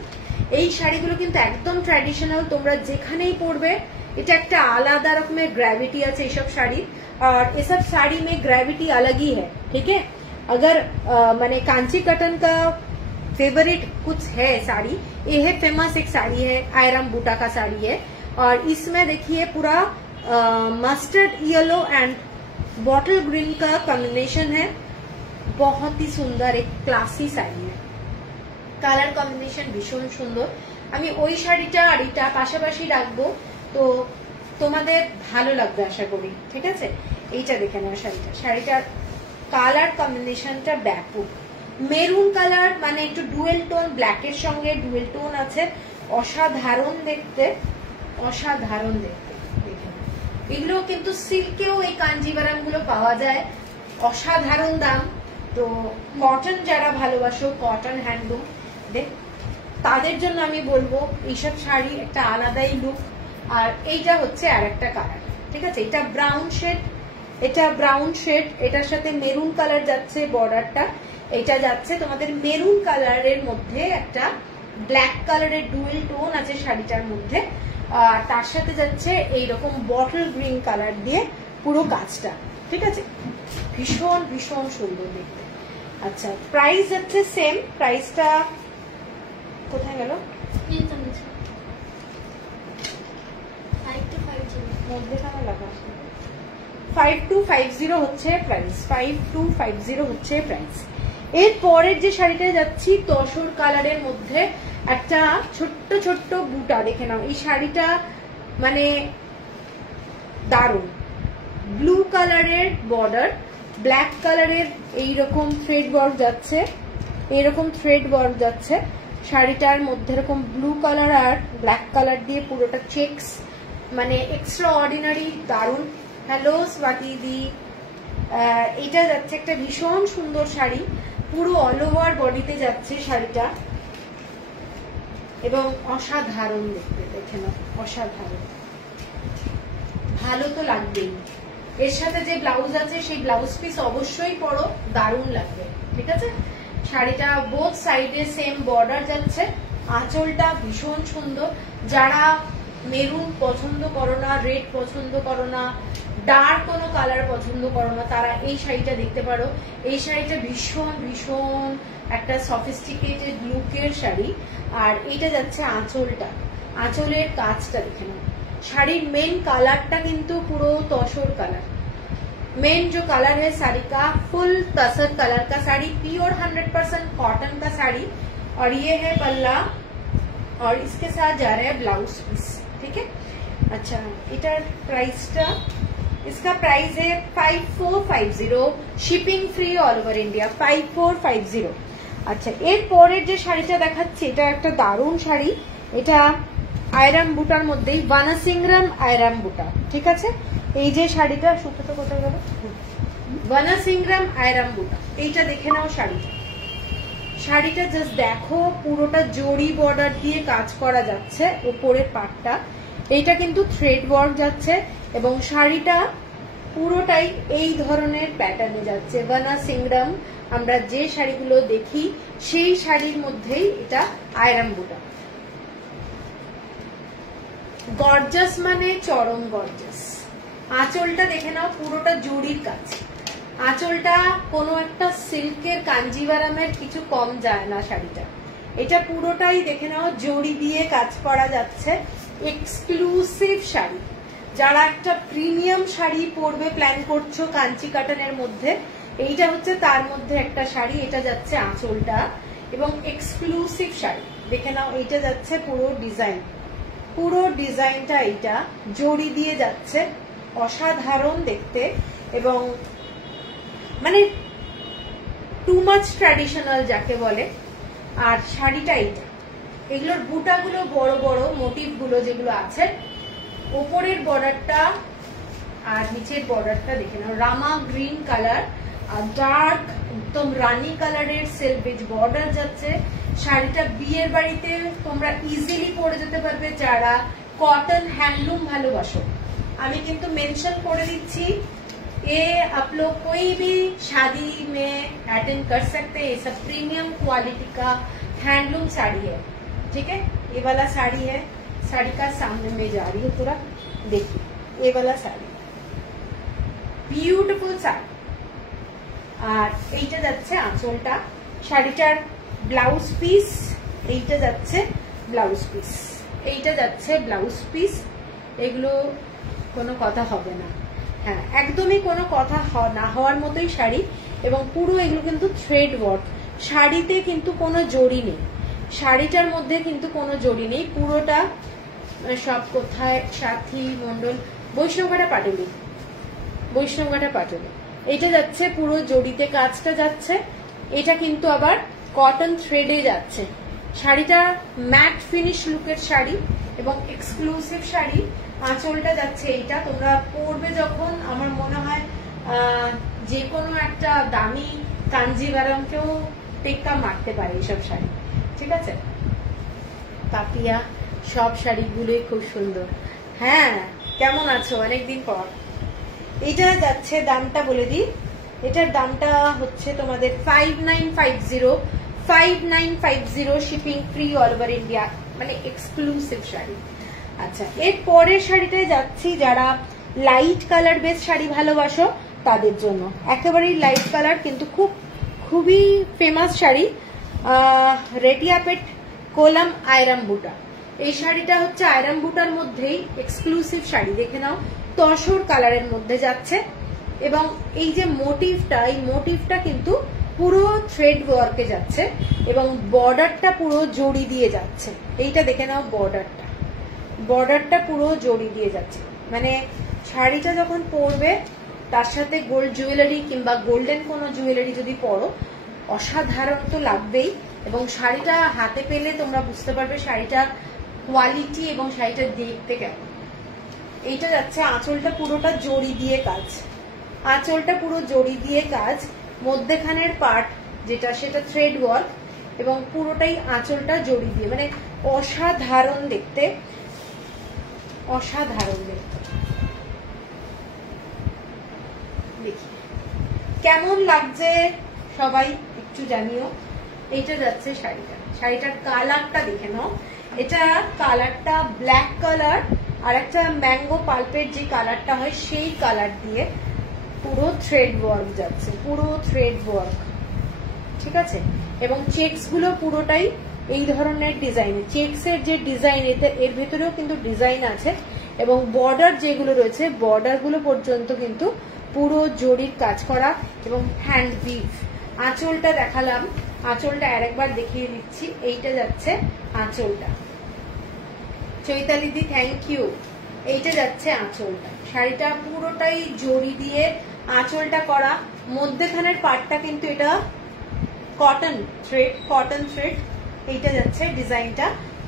এই শাড়িগুলো কিন্তু একদম ট্র্যাডিশনাল, তোমরা যেখানেই পরবে এটা একটা আলাদা রকমের গ্র্যাভিটি আছে এইসব শাড়ি। और ये सब साड़ी में ग्रेविटी अलग ही है, ठीक है। अगर मैंने कांची कटन का फेवरेट कुछ है साड़ी, ये है फेमस एक साड़ी है, आयरम बूटा का साड़ी है। और इसमें देखिए पूरा mustard yellow and bottle green का कॉम्बिनेशन है। बहुत ही सुंदर एक क्लासी साड़ी है, কালার কম্বিনেশন ভীষণ সুন্দর। আমি ওই শাড়িটা আর এটা পাশাপাশি রাখবো, তো তোমাদের ভালো লাগবে আশা করি, ঠিক আছে। এইটা দেখে নাও শাড়িটা, শাড়িটার কালার কম্বিনেশনটা ব্যাপক। মেরুন কালার মানে একটু ডুয়েল টোন, ব্ল্যাকের সঙ্গে ডুয়েল টোন আছে, অসাধারণ দেখতে, অসাধারণ দেখতে। এগুলো কিন্তু সিল্কেও এই কাঞ্জিভারাম গুলো পাওয়া যায়, অসাধারণ দাম। তো কটন যারা ভালোবাসো, কটন হ্যান্ডলুম তাদের জন্য আমি বলবো এইসব শাড়ি একটা আলাদাই লুক। আর এইটা হচ্ছে আর একটা কালার, ঠিক আছে। এটা ব্রাউন শেড, এটা ব্রাউন শেড, এটার সাথে মেরুন কালার যাচ্ছে বর্ডারটা। এটা যাচ্ছে তোমাদের মেরুন কালারের মধ্যে একটা ব্ল্যাক কালারের ডুয়েল টোন আছে শাড়িটার মধ্যে। আর তার সাথে যাচ্ছে এইরকম বটল গ্রিন কালার দিয়ে পুরো কাজটা, ঠিক আছে। ভীষণ ভীষণ সুন্দর দেখতে। আচ্ছা, প্রাইস যাচ্ছে সেম, প্রাইসটা কোথায় গেল? 5250 হচ্ছে প্রাইস, 5250 হচ্ছে প্রাইস। এর পরের যে শাড়িটা যাচ্ছি তসর কালারের মধ্যে একটা ছোট্ট ছোট্ট বুটা, দেখে নাও এই শাড়িটা মানে দারুণ। ব্লু কালারের বর্ডার, ব্ল্যাক কালারের এইরকম থ্রেড ওয়ার্ক যাচ্ছে, এইরকম থ্রেড ওয়ার্ক যাচ্ছে শাড়িটার মধ্যে, এরকম ব্লু কালার আর ব্ল্যাক কালার দিয়ে পুরোটা চেকস, মানে এক্সট্রা অর্ডিনারি, দারুণ। হ্যালো স্বাতি দি, এটা যাচ্ছে একটা ভীষণ সুন্দর শাড়ি, পুরো অল ওভার বডিতে যাচ্ছে শাড়িটা এবং অসাধারণ দেখতে, দেখে নাও অসাধারণ, ভালো তো লাগবেই। এর সাথে যে ব্লাউজ আছে সেই ব্লাউজ পিস অবশ্যই পরো, দারুণ লাগবে, ঠিক আছে। শাড়িটা বোথ সাইডে সেম বর্ডার যাচ্ছে, আঁচলটা ভীষণ সুন্দর। যারা মেরুন পছন্দ করো না, রেড পছন্দ করো না, ডার্ক কোনো কালার পছন্দ করো না, তারা এই শাড়িটা দেখতে পারো। এই শাড়িটা ভীষণ ভীষণ একটা সফিস্টিকেটেড লুকের শাড়ি। আর এইটা যাচ্ছে আঁচলটা, আঁচলের কাজটা দেখে নাও। শাড়ির মেন কালারটা কিন্তু পুরো তসর কালার। मेन जो कलर है साड़ी का फुल तसर कलर का साड़ी, प्योर 100% कॉटन का साड़ी। और ये है पल्ला और इसके साथ जा रहा है ब्लाउज पीस, ठीक है। अच्छा, इटार प्राइसटा, इसका प्राइस है 5450, shipping free all over India, 5450। अच्छा, एर পরের যে শাড়িটা দেখাচ্ছি এটা একটা দারুণ শাড়ি। এটা আয়রাম বুটার মধ্যেই, বানাসিংরাম আয়রাম বুটা, ঠিক আছে। এই যে শাড়িটা, শুকোতে কোথায় গেল, বানাসিংরাম আয়রাম বুটা, এইটা দেখে নাও শাড়িটা। শাড়িটা জাস্ট দেখো, পুরোটা জরি বর্ডার দিয়ে কাজ করা যাচ্ছে উপরের পাটটা, এইটা কিন্তু থ্রেড ওয়ার্ক যাচ্ছে এবং শাড়িটা পুরোটাই এই ধরনের প্যাটার্নে যাচ্ছে। বানাসিংরাম আমরা যে শাড়িগুলো দেখি সেই শাড়ির মধ্যেই এটা আয়রাম বুটা। গর্জাস মানে চরম গর্জাস। আঁচলটা দেখে নাও, পুরোটা জরির কাজ। আঁচলটা কোনো একটা সিল্কের কাঞ্জিভারামের কিছু কম যায় না শাড়িটা। এটা পুরোটাই দেখে নাও জরি দিয়ে কাজ করা যাচ্ছে। এক্সক্লুসিভ শাড়ি, যারা একটা প্রিমিয়াম শাড়ি পরবে প্ল্যান করছো কাঞ্চি কাটনের মধ্যে, এইটা হচ্ছে তার মধ্যে একটা শাড়ি। এটা যাচ্ছে আঁচলটা এবং এক্সক্লুসিভ শাড়ি দেখে নাও। এইটা যাচ্ছে পুরো ডিজাইন, পুরো ডিজাইনটা এইটা জরি দিয়ে যাচ্ছে, অসাধারণ দেখতে এবং মানে টু মাচ ট্র্যাডিশনাল যাকে বলে। আর শাড়িটা এইটা, এগুলোর বুটাগুলো বড় বড়, মোটিভ গুলো যেগুলো আছে, ওপরের বর্ডারটা আর নিচের বর্ডারটা দেখে নাও, রামা গ্রিন কালার ডার্ক একদম রানি কালারের সেলভেজ বর্ডার যাচ্ছে। শাড়িটা বিয়ের বাড়িতে তোমরা ইজিলি পরে যেতে পারবে যারা কটন হ্যান্ডলুম ভালোবাসো। আমি কিন্তু মেনশন করে দিচ্ছি, ये आप लोग कोई भी शादी में अटेंड कर सकते हैं। ये सब प्रीमियम क्वालिटी का हैंडलूम साड़ी है, ठीक है। ये वाला साड़ी है, साड़ी का सामने में जा रही है पूरा, देखिए ये वाला साड़ी ब्यूटीफुल साड़ी। আর এইটা যাচ্ছে আঁচলটা, শাড়িটার ব্লাউজ পিস, এইটা যাচ্ছে ব্লাউজ পিস, এইটা যাচ্ছে ব্লাউজ পিস। এগুলো কোনো কথা হবে না, হ্যাঁ একদমই কোনো কথা না হওয়ার মতোই শাড়ি। এবং পুরো এগুলো কিন্তু থ্রেড ওয়ার্ক, শাড়িতে কিন্তু কোনো জড়ি নেই, শাড়িটার মধ্যে কিন্তু কোনো জড়ি নেই। পুরোটা সব কোথায় সাথী মন্ডল বৈষ্ণবঘাটা পাটুলি, বৈষ্ণবঘাটা পাটুলি। এটা যাচ্ছে পুরো জড়িতে কাজটা যাচ্ছে। এটা কিন্তু আবার কটন থ্রেডে যাচ্ছে। শাড়িটা ম্যাট ফিনিশ লুকের শাড়ি এবং এক্সক্লুসিভ শাড়ি। আঁচলটা যাচ্ছে এইটা, তোমরা পরবে যখন আমার মনে হয় যে কোনো একটা দামি কাঞ্জিভারামকেও টেক্কা মারতে পারে এইসব শাড়ি, ঠিক আছে। পাপিয়া সব শাড়িগুলোই খুব সুন্দর। হ্যাঁ কেমন আছো, অনেকদিন পর। এটা যাচ্ছে, দামটা বলে দিই, এটার দামটা হচ্ছে তোমাদের 5950 shipping free all over India, মানে এক্সক্লুসিভ শাড়ি। আচ্ছা এর পরের শাড়িটায় যাচ্ছি, যারা লাইট কালার বেস শাড়ি ভালোবাসো তাদের জন্য। একেবারেই লাইট কালার কিন্তু খুবই ফেমাস শাড়ি, রেটিয়াপেট কোলাম আয়রাম বুটা। এই শাড়িটা হচ্ছে আয়রাম বুটার মধ্যেই এক্সক্লুসিভ শাড়ি, দেখে নাও তসর কালারের মধ্যে যাচ্ছে। এবং এই যে মোটিভটা, এই মোটিভটা কিন্তু পুরো থ্রেড ওয়ার্কে যাচ্ছে এবং বর্ডারটা পুরো জড়ি দিয়ে যাচ্ছে। এইটা দেখে নাও বর্ডারটা, বর্ডারটা পুরো জড়ি দিয়ে যাচ্ছে। মানে শাড়িটা যখন পরবে তার সাথে গোল্ড জুয়েলারি কিংবা গোল্ডেন কোনো জুয়েলারি যদি পরো, অসাধারণ তো লাগবেই। এবং শাড়িটা হাতে পেলে তোমরা বুঝতে পারবে শাড়িটার কোয়ালিটি এবং শাড়িটা দেখতে কেমন। এইটা যাচ্ছে আঁচলটা পুরোটা জড়ি দিয়ে কাজ, আঁচলটা পুরো জড়ি দিয়ে কাজ, মধ্যেখানের পার্ট যেটা সেটা থ্রেড ওয়ার্ক এবং পুরোটাই আঁচলটা জড়ি দিয়ে, মানে অসাধারণ দেখতে, অসাধারণ দেখতে। দেখি কেমন লাগছে সবাই একটু জানিও। এইটা যাচ্ছে শাড়িটা, শাড়িটার কালারটা দেখে নাও। এটা কালারটা ব্ল্যাক কালার আর একটা ম্যাঙ্গো পাল্পের যে কালারটা হয় সেই কালার দিয়ে পুরো থ্রেড ওয়ার্ক যাচ্ছে, পুরো থ্রেড ওয়ার্ক, ঠিক আছে। এবং চেকস গুলো পুরোটাই এই ধরনের ডিজাইন, চেকস এর যে ডিজাইন, এর ভেতরেও কিন্তু ডিজাইন আছে। এবং বর্ডার যেগুলো রয়েছে বর্ডার গুলো পর্যন্ত কিন্তু পুরো জরির কাজ করা এবং হ্যান্ড উইভ। আঁচলটা দেখালাম, আঁচলটা আরেকবার দেখিয়ে দিচ্ছি। এইটা যাচ্ছে আঁচলটা, চৈতালিদি থ্যাংক ইউ। এইটা যাচ্ছে আঁচলটা, শাড়িটা পুরোটাই জড়ি দিয়ে আঁচলটা করা। মধ্যেখানের পার্টটা কিন্তু এটা কটন থ্রেড, কটন থ্রেড। এইটা যাচ্ছে ডিজাইনটা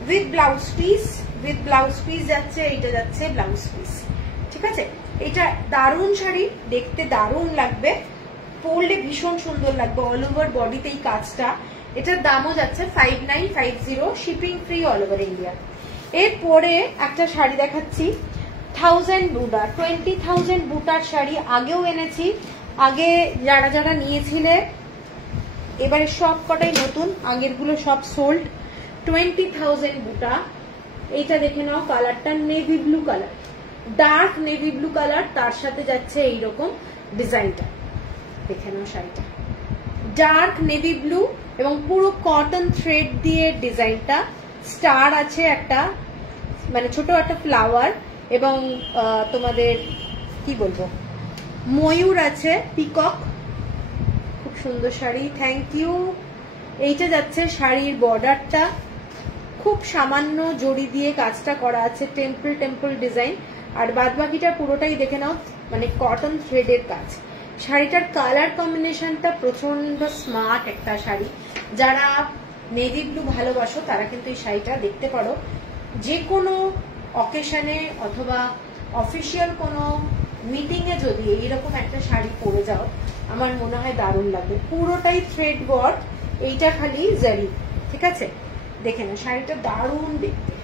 with blouse piece, with blouse piece যাচ্ছে। এইটা যাচ্ছে ব্লাউজ পিস, ঠিক আছে। এটা দারুণ শাড়ি, দেখতে দারুণ লাগবে, পরলে ভীষণ সুন্দর লাগবে অল ওভার বডিতে এই কাজটা। এটার দামও যাচ্ছে 5950 shipping free all over India. এরপরে একটা শাড়ি দেখাচ্ছি 1000 বুটা, 20,000 বুটার শাড়ি আগেও এনেছি। আগে যারা যারা নিয়েছিলে এবারে সব কটাই নতুন, আগের গুলো সব সোল্ড। 20,000 বুটা, এইটা দেখে নাও, কালারটা navy blue colour, dark navy blue colour, তার সাথে যাচ্ছে এইরকম ডিজাইনটা, দেখে নাও শাড়িটা ডার্ক নেভি ব্লু এবং পুরো কটন থ্রেড দিয়ে ডিজাইনটা। স্টার আছে একটা, মানে ছোট একটা ফ্লাওয়ার, এবং তোমাদের কি বলবো ময়ূর আছে, পিকক, খুব সুন্দর শাড়ি, থ্যাংক ইউ। এইটা যাচ্ছে শাড়ির বর্ডারটা, খুব সামান্য জড়ি দিয়ে কাজটা করা আছে, টেম্পল টেম্পল ডিজাইন। আর বাদ বাকিটা পুরোটাই দেখে নাও মানে কটন থ্রেডের কাজ। শাড়িটার কালার কম্বিনেশনটা প্রচন্ড স্মার্ট একটা শাড়ি। যারা নেভি ব্লু ভালোবাসো তারা কিন্তু এই শাড়িটা দেখতে পারো। যে কোনো অকেশনে অথবা অফিসিয়াল কোনো মিটিং এ যদি এইরকম একটা শাড়ি পরে যাও আমার মনে হয় দারুণ লাগবে। পুরোটাই থ্রেড ওয়ার্ক, এইটা খালি জারি। ঠিক আছে, দেখে না শাড়িটা দারুণ দেখতে,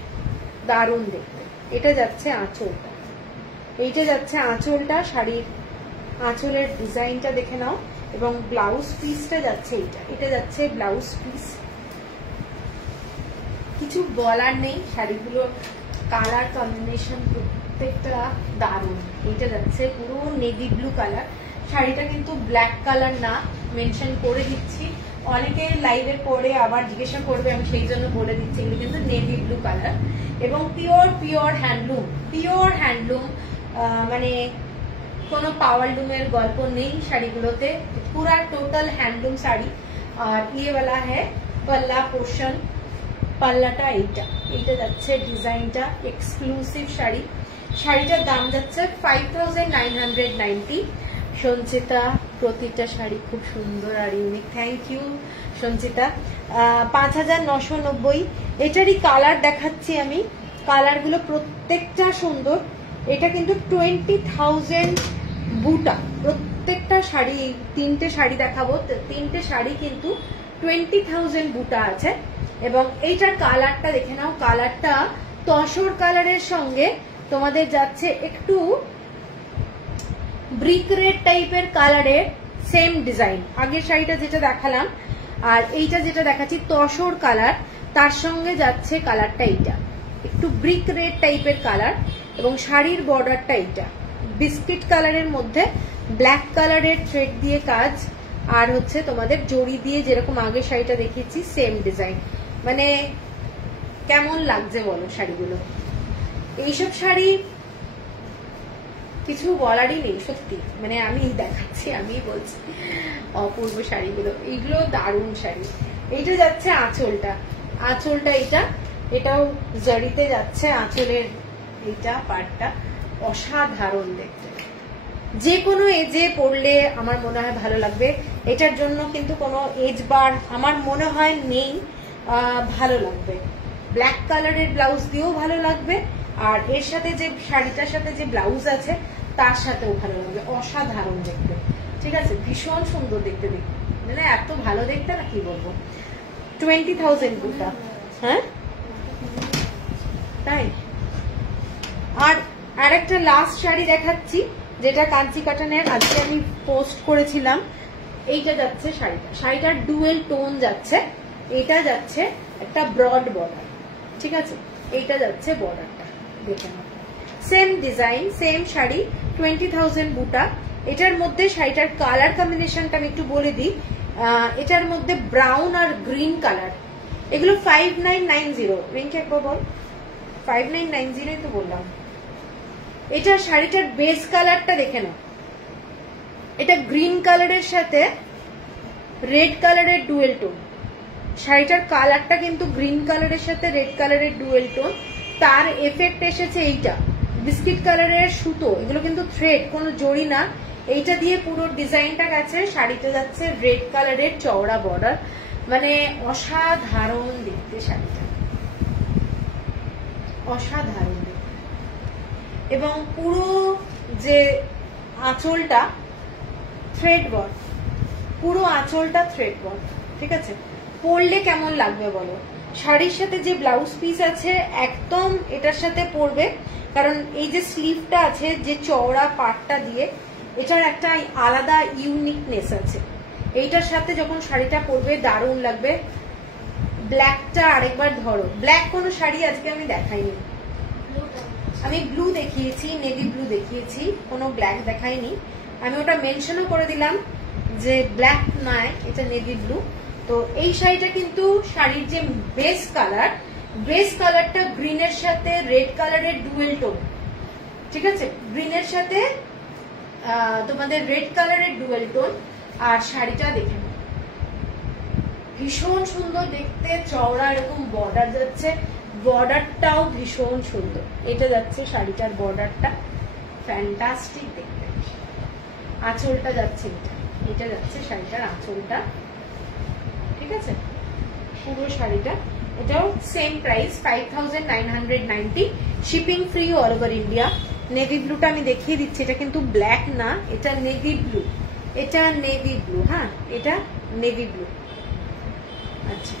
দারুণ দেখতে। এটা যাচ্ছে আঁচলটা, এইটা যাচ্ছে আঁচলটা, শাড়ির আঁচলের ডিজাইনটা দেখে নাও। এবং ব্লাউজ পিসটা যাচ্ছে এইটা, এটা যাচ্ছে ব্লাউজ পিস। কিছু বলার নেই, শাড়িগুলো কালার কম্বিনেশন প্রত্যেকটা দারুণ। এইটা যাচ্ছে পুরো নেভি ব্লু কালার। শাড়িটা কিন্তু ব্ল্যাক কালার না, মেনশন করে দিচ্ছি। অনেকে লাইভের পরে আবার জিজ্ঞাসা করবে, আমি সেই জন্য বলে দিচ্ছি এগুলো কিন্তু নেভি ব্লু কালার এবং পিওর হ্যান্ডলুম। পিওর হ্যান্ডলুম, মানে কোনো পাওয়ার লুমের গল্প নেই শাড়িগুলোতে, পুরা টোটাল হ্যান্ডলুম শাড়ি। আর ইয়েওয়ালা হ্যাঁ পাল্লা পোর্শন, পাল্লাটা এইটা, এইটা যাচ্ছে ডিজাইনটা এক্সক্লুসিভ শাড়ি। শাড়িটার দাম যাচ্ছে 5990। সঞ্চিতা, প্রতিটা শাড়ি খুব সুন্দর আর ইউনিক। Thank you Sanchita. 5990। এটারই কালার দেখাচ্ছি আমি, কালারগুলো প্রত্যেকটা সুন্দর। এটা কিন্তু 20,000 বুটা প্রত্যেকটা শাড়ি। তিনটে শাড়ি দেখাবো, তিনটে শাড়ি কিন্তু 20,000 বুটা আছে। এবং এইটার কালারটা দেখে নাও, কালারটা তসর কালারের সঙ্গে তোমাদের যাচ্ছে একটু ব্রিক রেড টাইপের কালারের, সেম ডিজাইন। আগের শাড়িটা যেটা দেখালাম আর এইটা যেটা দেখাচ্ছি তসর কালার, তার সঙ্গে যাচ্ছে কালারটা এইটা একটু ব্রিক রেড টাইপের কালার। এবং শাড়ির বর্ডারটা এইটা বিস্কিট কালারের মধ্যে ব্ল্যাক কালারের থ্রেড দিয়ে কাজ, আর হচ্ছে তোমাদের জড়ি দিয়ে যেরকম আগে শাড়িটা দেখিয়েছি সেম ডিজাইন। মানে কেমন লাগছে বলো শাড়িগুলো? এইসব শাড়ি কিছু বলারই নেই সত্যি, মানে আমি দেখাচ্ছি, আমি বলছি অপূর্ব শাড়িগুলো, এইগুলো দারুণ শাড়ি। এইটা যাচ্ছে আঁচলটা, আঁচলটা এইটা, এটাও জারিতে যাচ্ছে আঁচলের এইটা পার্টটা, অসাধারণ দেখতে। যে কোনো এজে পরলে আমার মনে হয় ভালো লাগবে। এটার জন্য কিন্তু কোনো এজ বার আমার মনে হয় নেই, ভালো লাগবে। ব্ল্যাক কালারের ব্লাউজ দিয়েও ভালো লাগবে, আর এর সাথে যে শাড়িটার সাথে যে ব্লাউজ আছে তার সাথেও ভালো লাগবে, অসাধারণ দেখতে। ঠিক আছে, ভীষণ সুন্দর দেখতে, দেখতে মানে এত ভালো দেখতে না কি বলবো। 20,000 বুটা, হ্যাঁ তাই। আর একটা লাস্ট শাড়ি দেখাচ্ছি যেটা কাঞ্চি কাটানের, আজকে আমি পোস্ট করেছিলাম। এইটা যাচ্ছে শাড়িটা, শাড়িটার ডুয়েল টোন যাচ্ছে। এটা যাচ্ছে একটা ব্রড বর্ডার, ঠিক আছে, এইটা যাচ্ছে বর্ডারটা দেখে নাও, সেম ডিজাইন সেম শাড়ি, 20,000 বুটা। এটার মধ্যে শাড়িটার কালার কম্বিনেশনটা আমি একটু বলে দিই। এটার মধ্যে ব্রাউন আর গ্রিন কালার, এগুলো 5990। রিঙ্কি একবার বল, 5990 তো বললাম। এটা শাড়িটার বেস কালারটা দেখে নাও, এটা গ্রিন কালারের সাথে রেড কালারের ডুয়েল টোন। শাড়িটার কালারটা কিন্তু গ্রিন কালারের সাথে রেড কালারের ডুয়েল টোন, তার এফেক্ট এসেছে এইটা বিস্কিট কালারের সুতো, এগুলো কিন্তু থ্রেড, কোনো জড়ি না। এইটা দিয়ে পুরো ডিজাইনটা গেছে। শাড়িটা যাচ্ছে রেড কালারের চওড়া বর্ডার, মানে অসাধারণ দেখতে শাড়িটা, অসাধারণ দেখতে। এবং পুরো যে আঁচলটা থ্রেড ওয়ার্ক, পুরো আঁচলটা থ্রেড ওয়ার্ক। ঠিক আছে, পরলে কেমন লাগবে বলো? শাড়ির সাথে যে ব্লাউজ পিস আছে একদম এটার সাথে পরবে, কারণ এই যে স্লিভটা আছে যে চওড়া পাটটা দিয়ে, এটার একটা আলাদা ইউনিকনেস আছে। এইটার সাথে যখন শাড়িটা পরবে দারুণ লাগবে। ব্ল্যাকটা আরেকবার ধরো, ব্ল্যাক কোনো শাড়ি আজকে আমি দেখাইনি, আমি ব্লু দেখিয়েছি, নেভি ব্লু দেখিয়েছি, কোনো ব্ল্যাক দেখাইনি। আমি ওটা মেনশনও করে দিলাম যে ব্ল্যাক নয়, এটা নেভি ব্লু। তো এই শাড়িটা কিন্তু শাড়ির যে বেস কালার, বেস কালারটা গ্রিনের সাথে রেড কালারের ডুয়েল টোন। ঠিক আছে, গ্রিনের সাথে তোমাদের রেড কালারের ডুয়েল টোন। আর শাড়িটা দেখে ভীষণ সুন্দর দেখতে, চওড়া এরকম বর্ডার যাচ্ছে, বর্ডারটাও ভীষণ সুন্দর। এটা যাচ্ছে শাড়িটার বর্ডারটা, ফ্যান্টাস্টিক দেখতে। আঁচলটা যাচ্ছে এটা, এটা যাচ্ছে শাড়িটার আঁচলটা। ঠিক আছে, পুরো শাড়িটা এটাও same price 5990, shipping free all over India. Navy ব্লুটা আমি দেখিয়ে দিচ্ছি, এটা কিন্তু ব্ল্যাক না, এটা নেভি ব্লু, এটা নেভি ব্লু। হ্যাঁ, এটা নেভি ব্লু। আচ্ছা,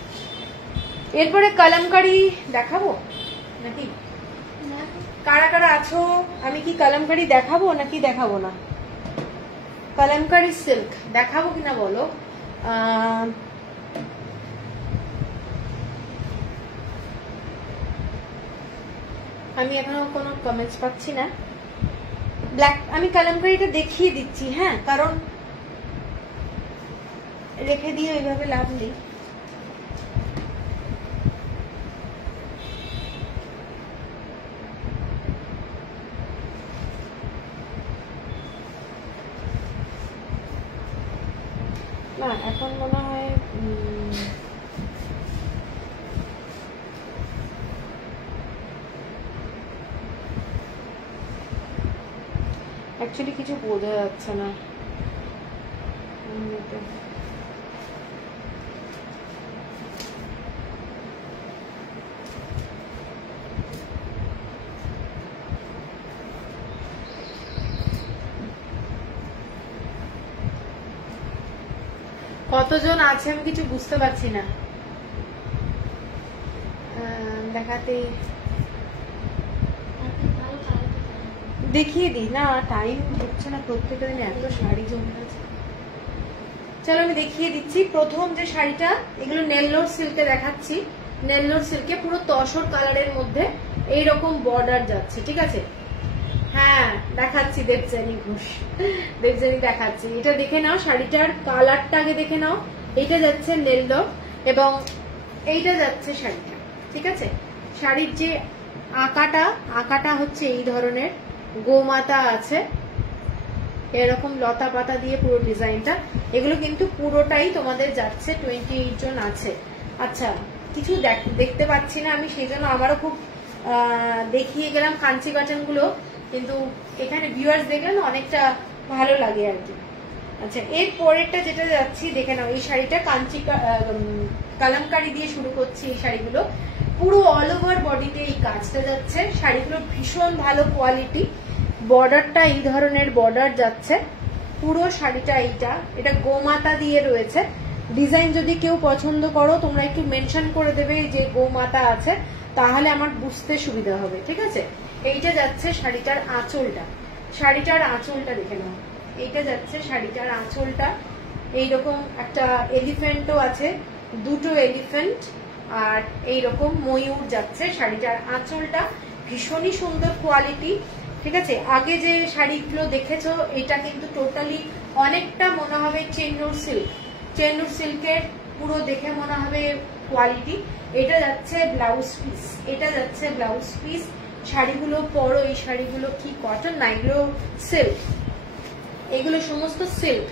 এরপরে কলমকারি দেখাবো নাকি? কারা কারা আছো? আমি কি কলমকারি দেখাবো নাকি দেখাবো না? কলমকারি সিল্ক দেখাবো কিনা বলো। আমি এখনো কোনো কমেন্টস পাচ্ছি না। ব্ল্যাক, আমি কলমকারিটা দেখিয়ে দিচ্ছি। হ্যাঁ, কারণ রেখে দিয়ে এইভাবে লাভ নেই। না, এখন মনে হয় অ্যাকচুয়ালি কিছু বোঝা যাচ্ছে না। কতজন আছে আমি কিছু বুঝতে পারছি না। দেখাতে দেখিয়ে দিই না, টাইম হচ্ছে না। প্রত্যেকটা দিন এত শাড়ি জমে আছে। চলো আমি দেখিয়ে দিচ্ছি। প্রথম যে শাড়িটা, এগুলো নেল্লোর সিল্কে দেখাচ্ছি। নেল্লোর সিল্কে পুরো তসর কালারের মধ্যে এইরকম বর্ডার যাচ্ছে, ঠিক আছে? হ্যাঁ দেখাচ্ছি, দেবযানী ঘোষ, দেবযানী দেখাচ্ছি। এটা দেখে নাও, শাড়িটার কালারটা আগে দেখে নাও। এটা যাচ্ছে নেল্লোর এবং এইটা যাচ্ছে শাড়িটা, ঠিক আছে? শাড়ির যে আঁকাটা হচ্ছে এই ধরনের, গোমাতা আছে এরকম লতা পাতা দিয়ে পুরো ডিজাইনটা। এগুলো কিন্তু পুরোটাই তোমাদের যাচ্ছে 28 জন আছে। আচ্ছা, কিছু দেখতে পাচ্ছি না আমি, সেই জন্য আমারও খুব দেখিয়ে গেলাম কাঞ্চি বাটন গুলো, কিন্তু এখানে ভিউয়ার্স দেখলে না অনেকটা ভালো লাগে আর কি। আচ্ছা, এর পরেরটা যেটা যাচ্ছি দেখে নাও। এই শাড়িটা কাঞ্চি কলমকারি দিয়ে শুরু করছি। এই শাড়িগুলো পুরো অল ওভার বডিতে এই কাজটা যাচ্ছে। শাড়িগুলো ভীষণ ভালো কোয়ালিটি। বর্ডারটা এই ধরনের বর্ডার যাচ্ছে পুরো শাড়িটা। এটা গোমাতা দিয়ে রয়েছে। ডিজাইন যদি কেউ পছন্দ করো তোমরা একটু মেনশন করে দেবে যে গোমাতা আছে, তাহলে আমার বুঝতে সুবিধা হবে, ঠিক আছে? এইটা যাচ্ছে শাড়িটার আঁচলটা। শাড়িটার আঁচলটা দেখে নাও। এইটা যাচ্ছে শাড়িটার আঁচলটা। এইরকম একটা এলিফ্যান্টও আছে, দুটো এলিফ্যান্ট আর এইরকম ময়ূর যাচ্ছে শাড়িটার আঁচলটা। ভীষণই সুন্দর কোয়ালিটি, ঠিক আছে? আগে যে শাড়িগুলো দেখেছো এটা কিন্তু টোটালি অনেকটা মনে হবে চেন্নুর সিল্ক। চেন্নুর সিল্কের পুরো দেখে মনে হবে কোয়ালিটি। এটা যাচ্ছে ব্লাউজ পিস, এটা যাচ্ছে ব্লাউজ পিস। শাড়িগুলো পরো, এই শাড়িগুলো কি কটন না, এগুলো সিল্ক, এগুলো সমস্ত সিল্ক।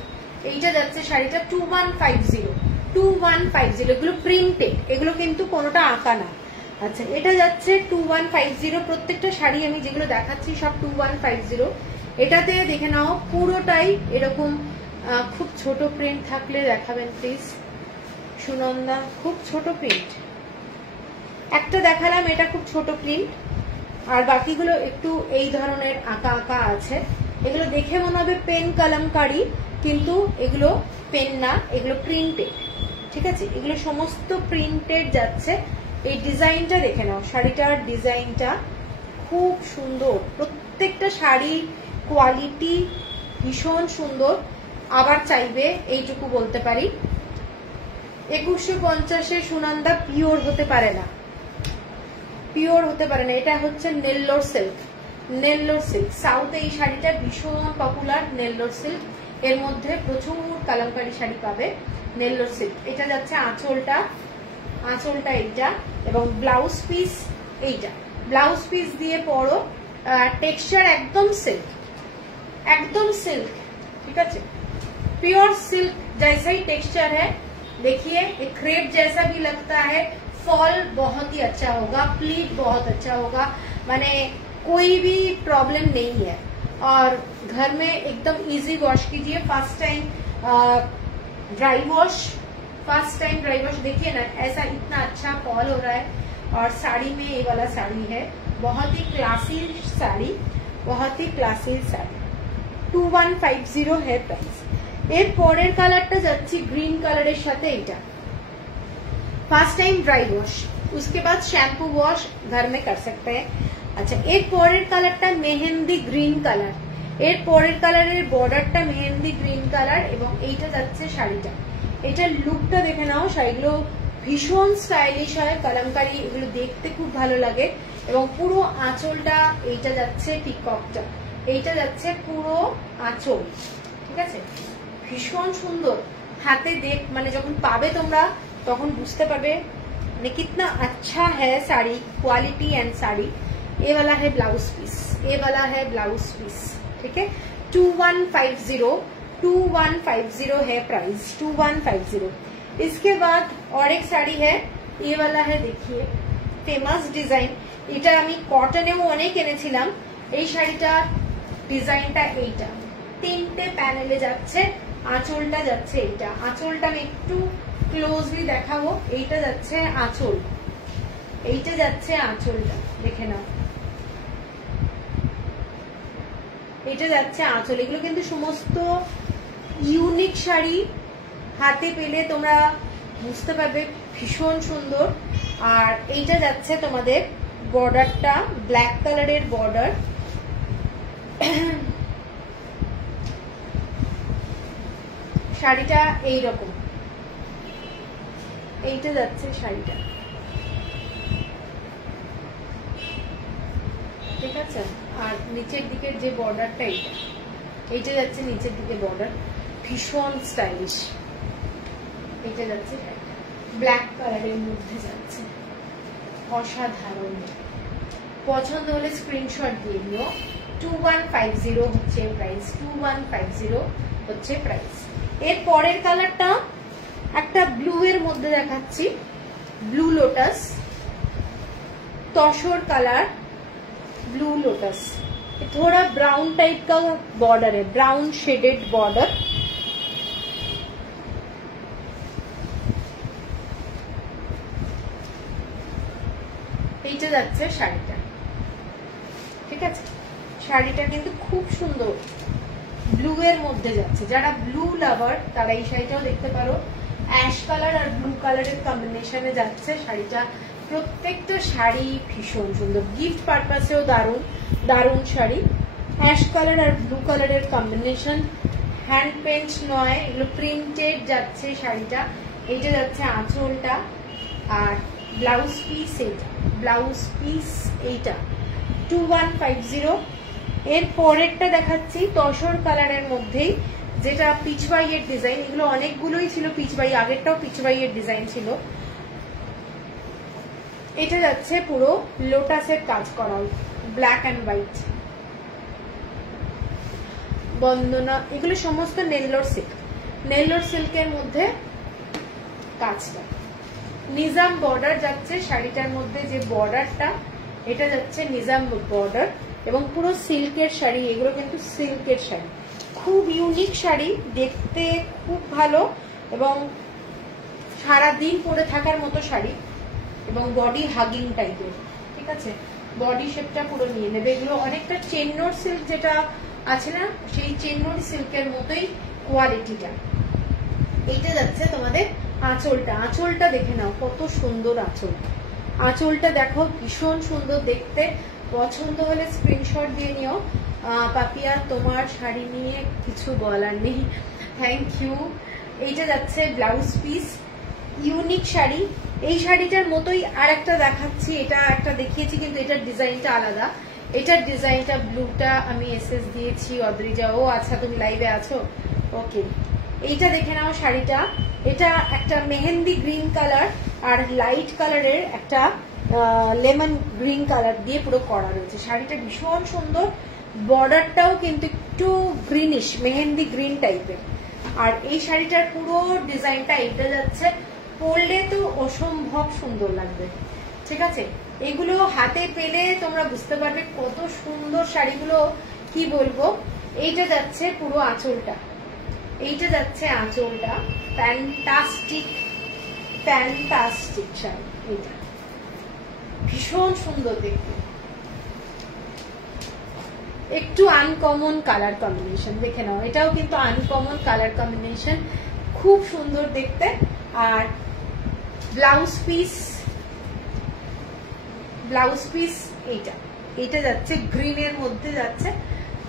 এইটা যাচ্ছে শাড়িটা 2150 এগুলো প্রিন্টেড, এগুলো কিন্তু কোনোটা আঁকা না। আচ্ছা, এটা যাচ্ছে 2150। প্রত্যেকটা শাড়ি আমি যেগুলো দেখাচ্ছি সব 2150। এটাতে দেখে নাও পুরোটাই এরকম। খুব ছোট প্রিন্ট থাকলে দেখাবেন প্লিজ সুনন্দা। খুব ছোট প্রিন্ট একটা দেখালাম, এটা খুব ছোট প্রিন্ট, আর বাকিগুলো একটু এই ধরনের আঁকা আঁকা আছে। এগুলো দেখে মনে হবে পেন কলমকারি, কিন্তু এগুলো পেন না, এগুলো প্রিন্টেড, ঠিক আছে? এগুলো সমস্ত প্রিন্টেড যাচ্ছে। এই ডিজাইনটা দেখে নাও, শাড়িটার ডিজাইনটা খুব সুন্দর। প্রত্যেকটা শাড়ি কোয়ালিটি ভীষণ সুন্দর। আবার চাইবে এইটুকু বলতে পারি, 2150 সুনন্দা পিওর হতে পারে না, পিওর হতে পারে না। এটা হচ্ছে নেল্লোর সিল্ক। নেল্লোর সিল্ক সাউথে এই শাড়িটা ভীষণ পপুলার। নেল্লোর সিল্ক, এর মধ্যে প্রচুর কলমকারি শাড়ি পাবে। নেল্লোর সিল্ক। এটা যাচ্ছে আঁচলটা, আঁচলটা এইটা, এবং ব্লাউজ পিস এইটা। ব্লাউজ পিস দিয়ে পরো। টেক্সচার একদম সিল্ক, একদম सिल्क, ठीक है, प्योर सिल्क जैसा ही टेक्सचर है। देखिए एक क्रेप जैसा भी लगता है। फॉल बहुत ही अच्छा होगा, प्लीट बहुत अच्छा होगा, माने कोई भी प्रॉब्लम नहीं है। और घर में एकदम इजी वॉश कीजिए। First time dry wash, first time dry wash. देखिए ना ऐसा इतना अच्छा फॉल हो रहा है। और साड़ी में ये वाला साड़ी है, बहुत ही क्लासी साड़ी, बहुत ही क्लासी साड़ी। 2150 है प्राइस। এর পরের কালারটা যাচ্ছি গ্রিন কালারের সাথে। এটা ফার্স্ট টাইম ड्राई वॉश, उसके बाद शैम्पू वॉश घर में कर सकते हैं। আচ্ছা, এর পরের কালারটা মেহেন্দি গ্রিন কালার। এর পরের কালারের বর্ডারটা মেহেন্দি গ্রিন কালার এবং এইটা যাচ্ছে শাড়িটা। এটার লুকটা দেখে নাও, শাড়িগুলো ভীষণ স্টাইলিশ হয়, কলমকারি, এগুলো দেখতে খুব ভালো লাগে। এবং পুরো আঁচলটা এইটা যাচ্ছে পিককটা, এইটা যাচ্ছে পুরো আঁচল, ঠিক আছে, ভীষণ সুন্দর। হাতে দেখ মানে যখন পাবে তোমরা তখন বুঝতে পারবে মানে कितना अच्छा है साड़ी, क्वालिटी एंड साड़ी। ये वाला है ब्लाउज पीस, ये वाला है ब्लाउज पीस, ठीक है। 2150 है प्राइस, 2150। इसके बाद और एक साड़ी है, ये वाला है, देखिए फेमस डिजाइन। এটা আমি কটনেও অনেক এনেছিলাম। এই শাড়িটার ডিজাইনটা এইটা, তিনটে প্যানেলে যাচ্ছে, আঁচলটা যাচ্ছে এইটা। আঁচলটা আমি একটু ক্লোজলি দেখাবো। এইটা যাচ্ছে আঁচল, এইটা যাচ্ছে আঁচলটা, দেখে নাও, এইটা যাচ্ছে আঁচল। এগুলো কিন্তু সমস্ত ইউনিক শাড়ি, হাতে পেলে তোমরা বুঝতে পারবে, ভীষণ সুন্দর। আর এইটা যাচ্ছে তোমাদের বর্ডারটা ব্ল্যাক কালারের বর্ডার। শাড়িটা এইরকম, এইটা যাচ্ছে শাড়িটা, ঠিক আছে। আর নিচের দিকের যে বর্ডারটা এইটা, এইটা যাচ্ছে নিচের দিকে বর্ডার, ভীষণ স্টাইলিশ। এইটা যাচ্ছে শাড়িটা ব্ল্যাক কালারের মধ্যে যাচ্ছে, অসাধারণ। পছন্দ হলে স্ক্রিনশট দিয়ে নিও। 2150 হচ্ছে প্রাইস, 2150 হচ্ছে প্রাইস। এর পরের কালারটা একটা ব্লু এর মধ্যে দেখাচ্ছি, ব্লু লোটাস, तसर कलर, ब्लू लोटस, थोड़ा ब्राउन टाइप का बॉर्डर है, ब्राउन शेडेड बॉर्डर। এইটা যাচ্ছে শাড়িটা, ঠিক আছে। শাড়িটা কিন্তু খুব সুন্দর, ব্লু এর মধ্যে যাচ্ছে। যারা ব্লু লাভার তারা এই শাড়িটাও দেখতে পারো। অ্যাশ কালার আর ব্লু কালারের কম্বিনেশনে যাচ্ছে শাড়িটা। প্রত্যেকটা শাড়ি ভীষণ সুন্দর, গিফট পারপাসেও দারুণ দারুণ শাড়ি। অ্যাশ কালার আর ব্লু কালারের কম্বিনেশন, হ্যান্ড পেন্ট নয়, এগুলো প্রিন্টেড যাচ্ছে শাড়িটা। এইটা যাচ্ছে আঁচলটা আর ব্লাউজ পিস, এইটা ব্লাউজ পিস, এইটা 2150। এর পরেরটা দেখাচ্ছি তসর কালারের মধ্যেই, যেটা পিচবাইয়ের ডিজাইন। এগুলো অনেকগুলোই ছিল পিচবাই, আগেরটাও পিচবাইয়ের ডিজাইন ছিল। এটা যাচ্ছে পুরো লোটাসের কাজ করা, ব্ল্যাক অ্যান্ড হোয়াইট বন্দনা। এগুলো সমস্ত নেল্লোর সিল্ক, নেল্লোর সিল্কের মধ্যে কাজটা। নিজাম বর্ডার যাচ্ছে শাড়িটার মধ্যে, যে বর্ডারটা এটা যাচ্ছে নিজাম বর্ডার এবং পুরো সিল্কের শাড়ি। এগুলো কিন্তু সিল্কের শাড়ি, খুব ইউনিক শাড়ি, দেখতে খুব ভালো এবং সারাদিন পরে থাকার মতো শাড়ি এবং বডি হাগিং টাইপের, ঠিক আছে। বডি শেপটা পুরো নিয়ে নেবে। এগুলো অনেকটা চেন্নোর সিল্ক যেটা আছে না, সেই চেন্নোর সিল্কের মতোই কোয়ালিটিটা। এইটা যাচ্ছে তোমাদের আঁচলটা। আঁচলটা দেখে নাও কত সুন্দর আঁচল, আঁচলটা দেখো ভীষণ সুন্দর দেখতে। পছন্দ হলে স্ক্রিনশট দিয়ে নিও। পাপিয়া তোমার শাড়ি নিয়ে কিছু বলার নেই, থ্যাংক ইউ। এইটা যাচ্ছে ব্লাউজ পিস, ইউনিক শাড়ি। এই শাড়িটার মতোই আর একটা দেখাচ্ছি, এটা একটা দেখিয়েছি কিন্তু এটার ডিজাইনটা আলাদা। এটার ডিজাইনটা ব্লুটা আমি এসএস দিয়েছি। অদ্রিজা, ও আচ্ছা তুমি লাইভে আছো, ওকে। এইটা দেখে নাও শাড়িটা, এটা একটা মেহেন্দি গ্রিন কালার আর লাইট কালারের একটা লেমন গ্রিন কালার দিয়ে পুরো করা রয়েছে। শাড়িটা ভীষণ সুন্দর, বর্ডারটাও কিন্তু একটু গ্রিনিশ, মেহেন্দি গ্রিন টাইপের। আর এই শাড়িটার পুরো ডিজাইনটা এইটা যাচ্ছে, পরলে তো অসম্ভব সুন্দর লাগবে, ঠিক আছে। এগুলো হাতে পেলে তোমরা বুঝতে পারবে কত সুন্দর শাড়িগুলো, কি বলবো। এইটা যাচ্ছে পুরো আঁচলটা, এইটা যাচ্ছে আঁচলটা, ফ্যান্টাস্টিক ফ্যান্টাস্টিক শাড়ি। এইটা ভীষণ সুন্দর দেখতে, একটু আনকমন কালার কম্বিনেশন, দেখে নাও, এটাও কিন্তু আনকমন কালার কম্বিনেশন, খুব সুন্দর দেখতে। আর ব্লাউজ পিস এইটা যাচ্ছে গ্রিনের মধ্যে যাচ্ছে,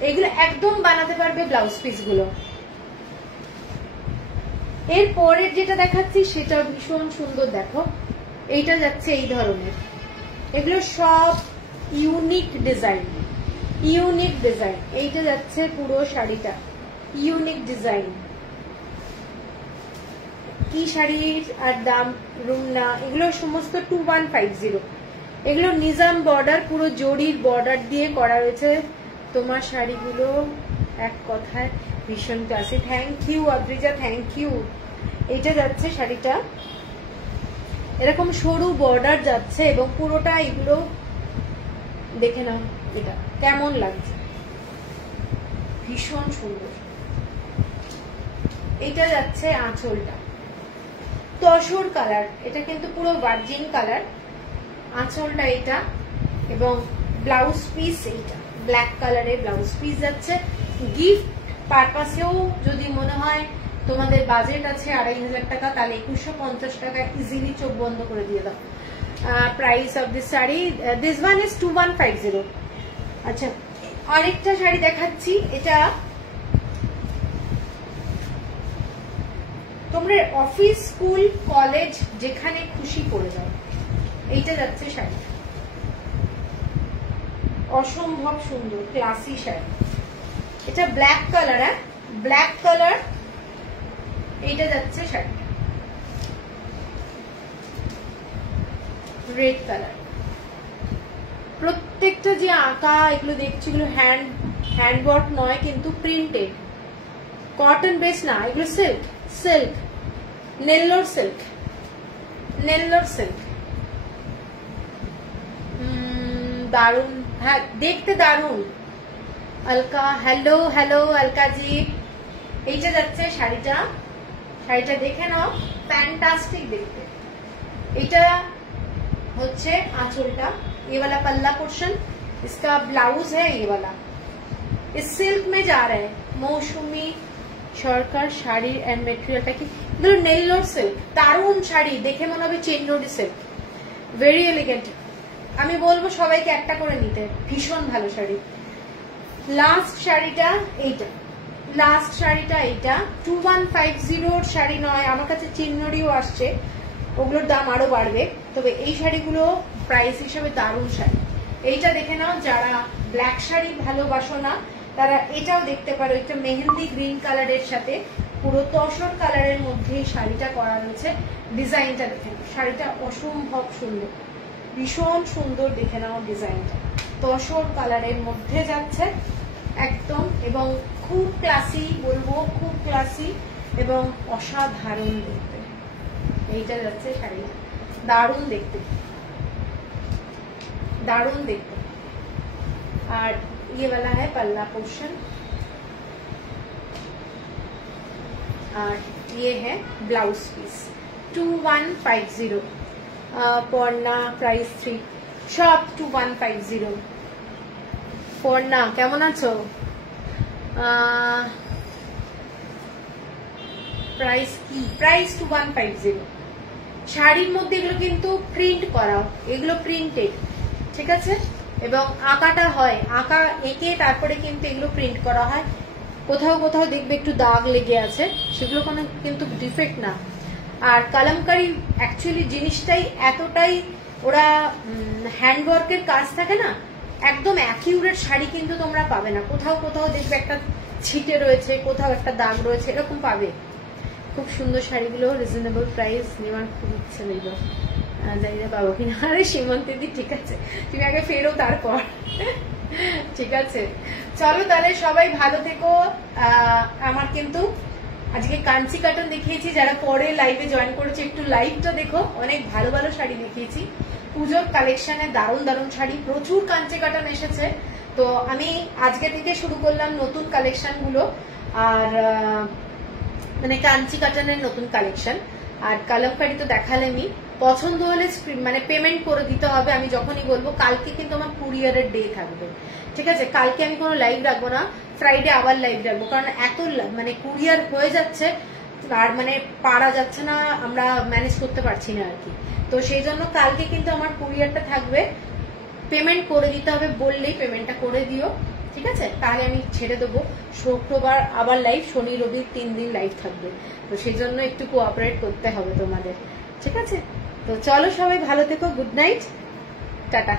এগুলো একদম বানাতে পারবে ব্লাউজ পিস গুলো। এর পরের যেটা দেখাচ্ছি সেটা ভীষণ সুন্দর, দেখো এইটা যাচ্ছে এই ধরনের, এগুলো সব ইউনিক ডিজাইন। এইটা যাচ্ছে পুরো শাড়িটা ইউনিক ডিজাইন। কি শাড়ির আর দাম রুম না, এগুলো সমস্ত 2150। এগুলো নিজাম বর্ডার, পুরো জরির বর্ডার দিয়ে করা রয়েছে। তোমার শাড়িগুলো এক কথায় ভীষণ classy. Thank you Adrija, thank you. এইটা যাচ্ছে শাড়িটা এরকম সরু বর্ডার যাচ্ছে এবং পুরোটা এগুলো দেখে নাও এটা কেমন লাগছে, ভীষণ সুন্দর। এটা যাচ্ছে আঁচলটা তসর কালার, এটা কিন্তু পুরো ভার্জিন কালার। আঁচলটা এটা এবং ব্লাউজ পিস এইটা ব্ল্যাক কালারের ব্লাউজ পিস যাচ্ছে। গিফট পারপাসেও যদি মনে হয় তোমাদের বাজেট আছে 2500 টাকা, তাহলে 2150 টাকা ইজিলি চোখ বন্ধ করে দিয়ে দাও। Price of this sari, this one is 2150। আচ্ছা, আরেকটা শাড়ি দেখাচ্ছি, এটা তোমরা অফিস স্কুল কলেজ যেখানে খুশি পরে যাও। এইটা যাচ্ছে শাড়ি, অসম্ভব সুন্দর ক্লাসি শাড়ি। এটা ব্ল্যাক কালার, ব্ল্যাক কালার। এইটা যাচ্ছে শাড়ি রেড কালার। প্রত্যেকটা যে আঁকা এগুলো দেখছি, এগুলো হ্যান্ড ওয়ার্ক নয়, কিন্তু প্রিন্টেড, কটন বেস না, এগুলো সিল্ক নেল্লোর সিল্ক। দারুন, হ্যাঁ দেখতে দারুন। अलका, हेलो अलका जी। এইটা যাচ্ছে শাড়িটা দেখে নাও, ফ্যান্টাস্টিক দেখতে। এটা হচ্ছে आंचलটা, ये वाला पल्ला पोर्शन, इसका ब्लाउज है ये वाला। इस सिल्क में जा रहा है। मौसुमी সরকার শাড়ির এন্ড মেটেরিয়ালটা কি, এগুলো নেল্লোর সিল্ক, দারুন শাড়ি, দেখে মনে হবে চেন্ডোরি সিল্ক, ভেরি এলিগেন্ট। আমি বলবো সবাইকে একটা করে নিতে, ভীষণ ভালো শাড়ি। লাস্ট শাড়িটা এইটা 2150 শাড়ি নয়, আমার কাছে চিহ্নরিও আসছে, ওগুলোর দাম আরো বাড়বে। তবে এই শাড়িগুলো প্রাইস হিসেবে দারুণ শাড়ি। এইটা দেখে নাও, যারা ব্ল্যাক শাড়ি ভালোবাসো না তারা এটাও দেখতে পারো। এটা মেহেন্দি গ্রিন কালারের সাথে পুরো তসর কালারের মধ্যে শাড়িটা করা রয়েছে। ডিজাইনটা দেখে নাও, শাড়িটা অসম্ভব সুন্দর, ভীষণ সুন্দর, দেখে নাও ডিজাইনটা। তসর কালারের মধ্যে যাচ্ছে একদম, এবং খুব ক্লাসি, বলবো খুব ক্লাসি এবং অসাধারণ দেখতে। এইটা যাচ্ছে শাড়িটা, দারুণ দেখতে। আর ये वाला है पल्ला पोर्शन, और ये है ब्लाउज पीस 2150। পর্ণা প্রাইস 3, সব 2150। পর্ণা কেমন আছো? প্রাইস কি? প্রাইস 2150। শাড়ির মধ্যে এগুলো কিন্তু প্রিন্ট করা, এগুলো প্রিন্টেড, ঠিক আছে, এবং আঁকাটা হয়, আঁকা এঁকে তারপরে কিন্তু এগুলো প্রিন্ট করা হয়। কোথাও কোথাও দেখবে একটু দাগ লেগে আছে, সেগুলো কোনো কিন্তু ডিফেক্ট না। আর কালামকারি অ্যাকচুয়ালি জিনিসটাই এতটাই, ওরা হ্যান্ডওয়ার্কের কাজ থাকে না, একদম অ্যাকিউরেট শাড়ি কিন্তু তোমরা পাবে না। কোথাও কোথাও দেখবে একটা ছিটে রয়েছে, কোথাও একটা দাগ রয়েছে, এরকম পাবে। খুব সুন্দর শাড়িগুলো, রিজনেবল প্রাইস, নেওয়ার খুব ইচ্ছে নেই, জানি না পাবো কিনা। আরে সীমন্ত দি, ঠিক আছে, তুমি আগে ফেরো তারপর, ঠিক আছে। চলো তাহলে সবাই ভালো থেকো। আমার কিন্তু আজকে কাঞ্চি কাটন দেখিয়েছি, যারা পরে লাইভে জয়েন করেছে একটু লাইভটা দেখো, অনেক ভালো ভালো শাড়ি দেখিয়েছি। পুজোর কালেকশনে দারুণ দারুণ শাড়ি, প্রচুর কাঞ্চি কাটন এসেছে। তো আমি আজকে থেকে শুরু করলাম নতুন কালেকশন গুলো, আর মানে কাঞ্চি কাটনের নতুন কালেকশন। আর কালামকারি তো দেখালেনি, পছন্দ হলে মানে পেমেন্ট করে দিতে হবে আমি যখনই বলবো। কালকে কিন্তু আমার কুরিয়ারের ডে থাকবে, ঠিক আছে? কালকে আমি কোনো লাইভ রাখবো না, ফ্রাইডে আবার লাইভ রাখবো, কারণ এত মানে কুরিয়ার হয়ে যাচ্ছে আর মানে পারা যাচ্ছে না, আমরা ম্যানেজ করতে পারছি না আর কি। তো সেই জন্য কালকে কিন্তু আমার কুরিয়ারটা থাকবে, পেমেন্ট করে দিতে হবে, বললেই পেমেন্টটা করে দিও, ঠিক আছে? তাহলে আমি ছেড়ে দেবো। শুক্রবার আবার লাইভ, শনি রবি 3 দিন লাইভ থাকবে, তো সেই জন্য একটু কোঅপারেট করতে হবে তোমাদের, ঠিক আছে? তো চলো সবাই ভালো থেকো, গুড নাইট, টাটা।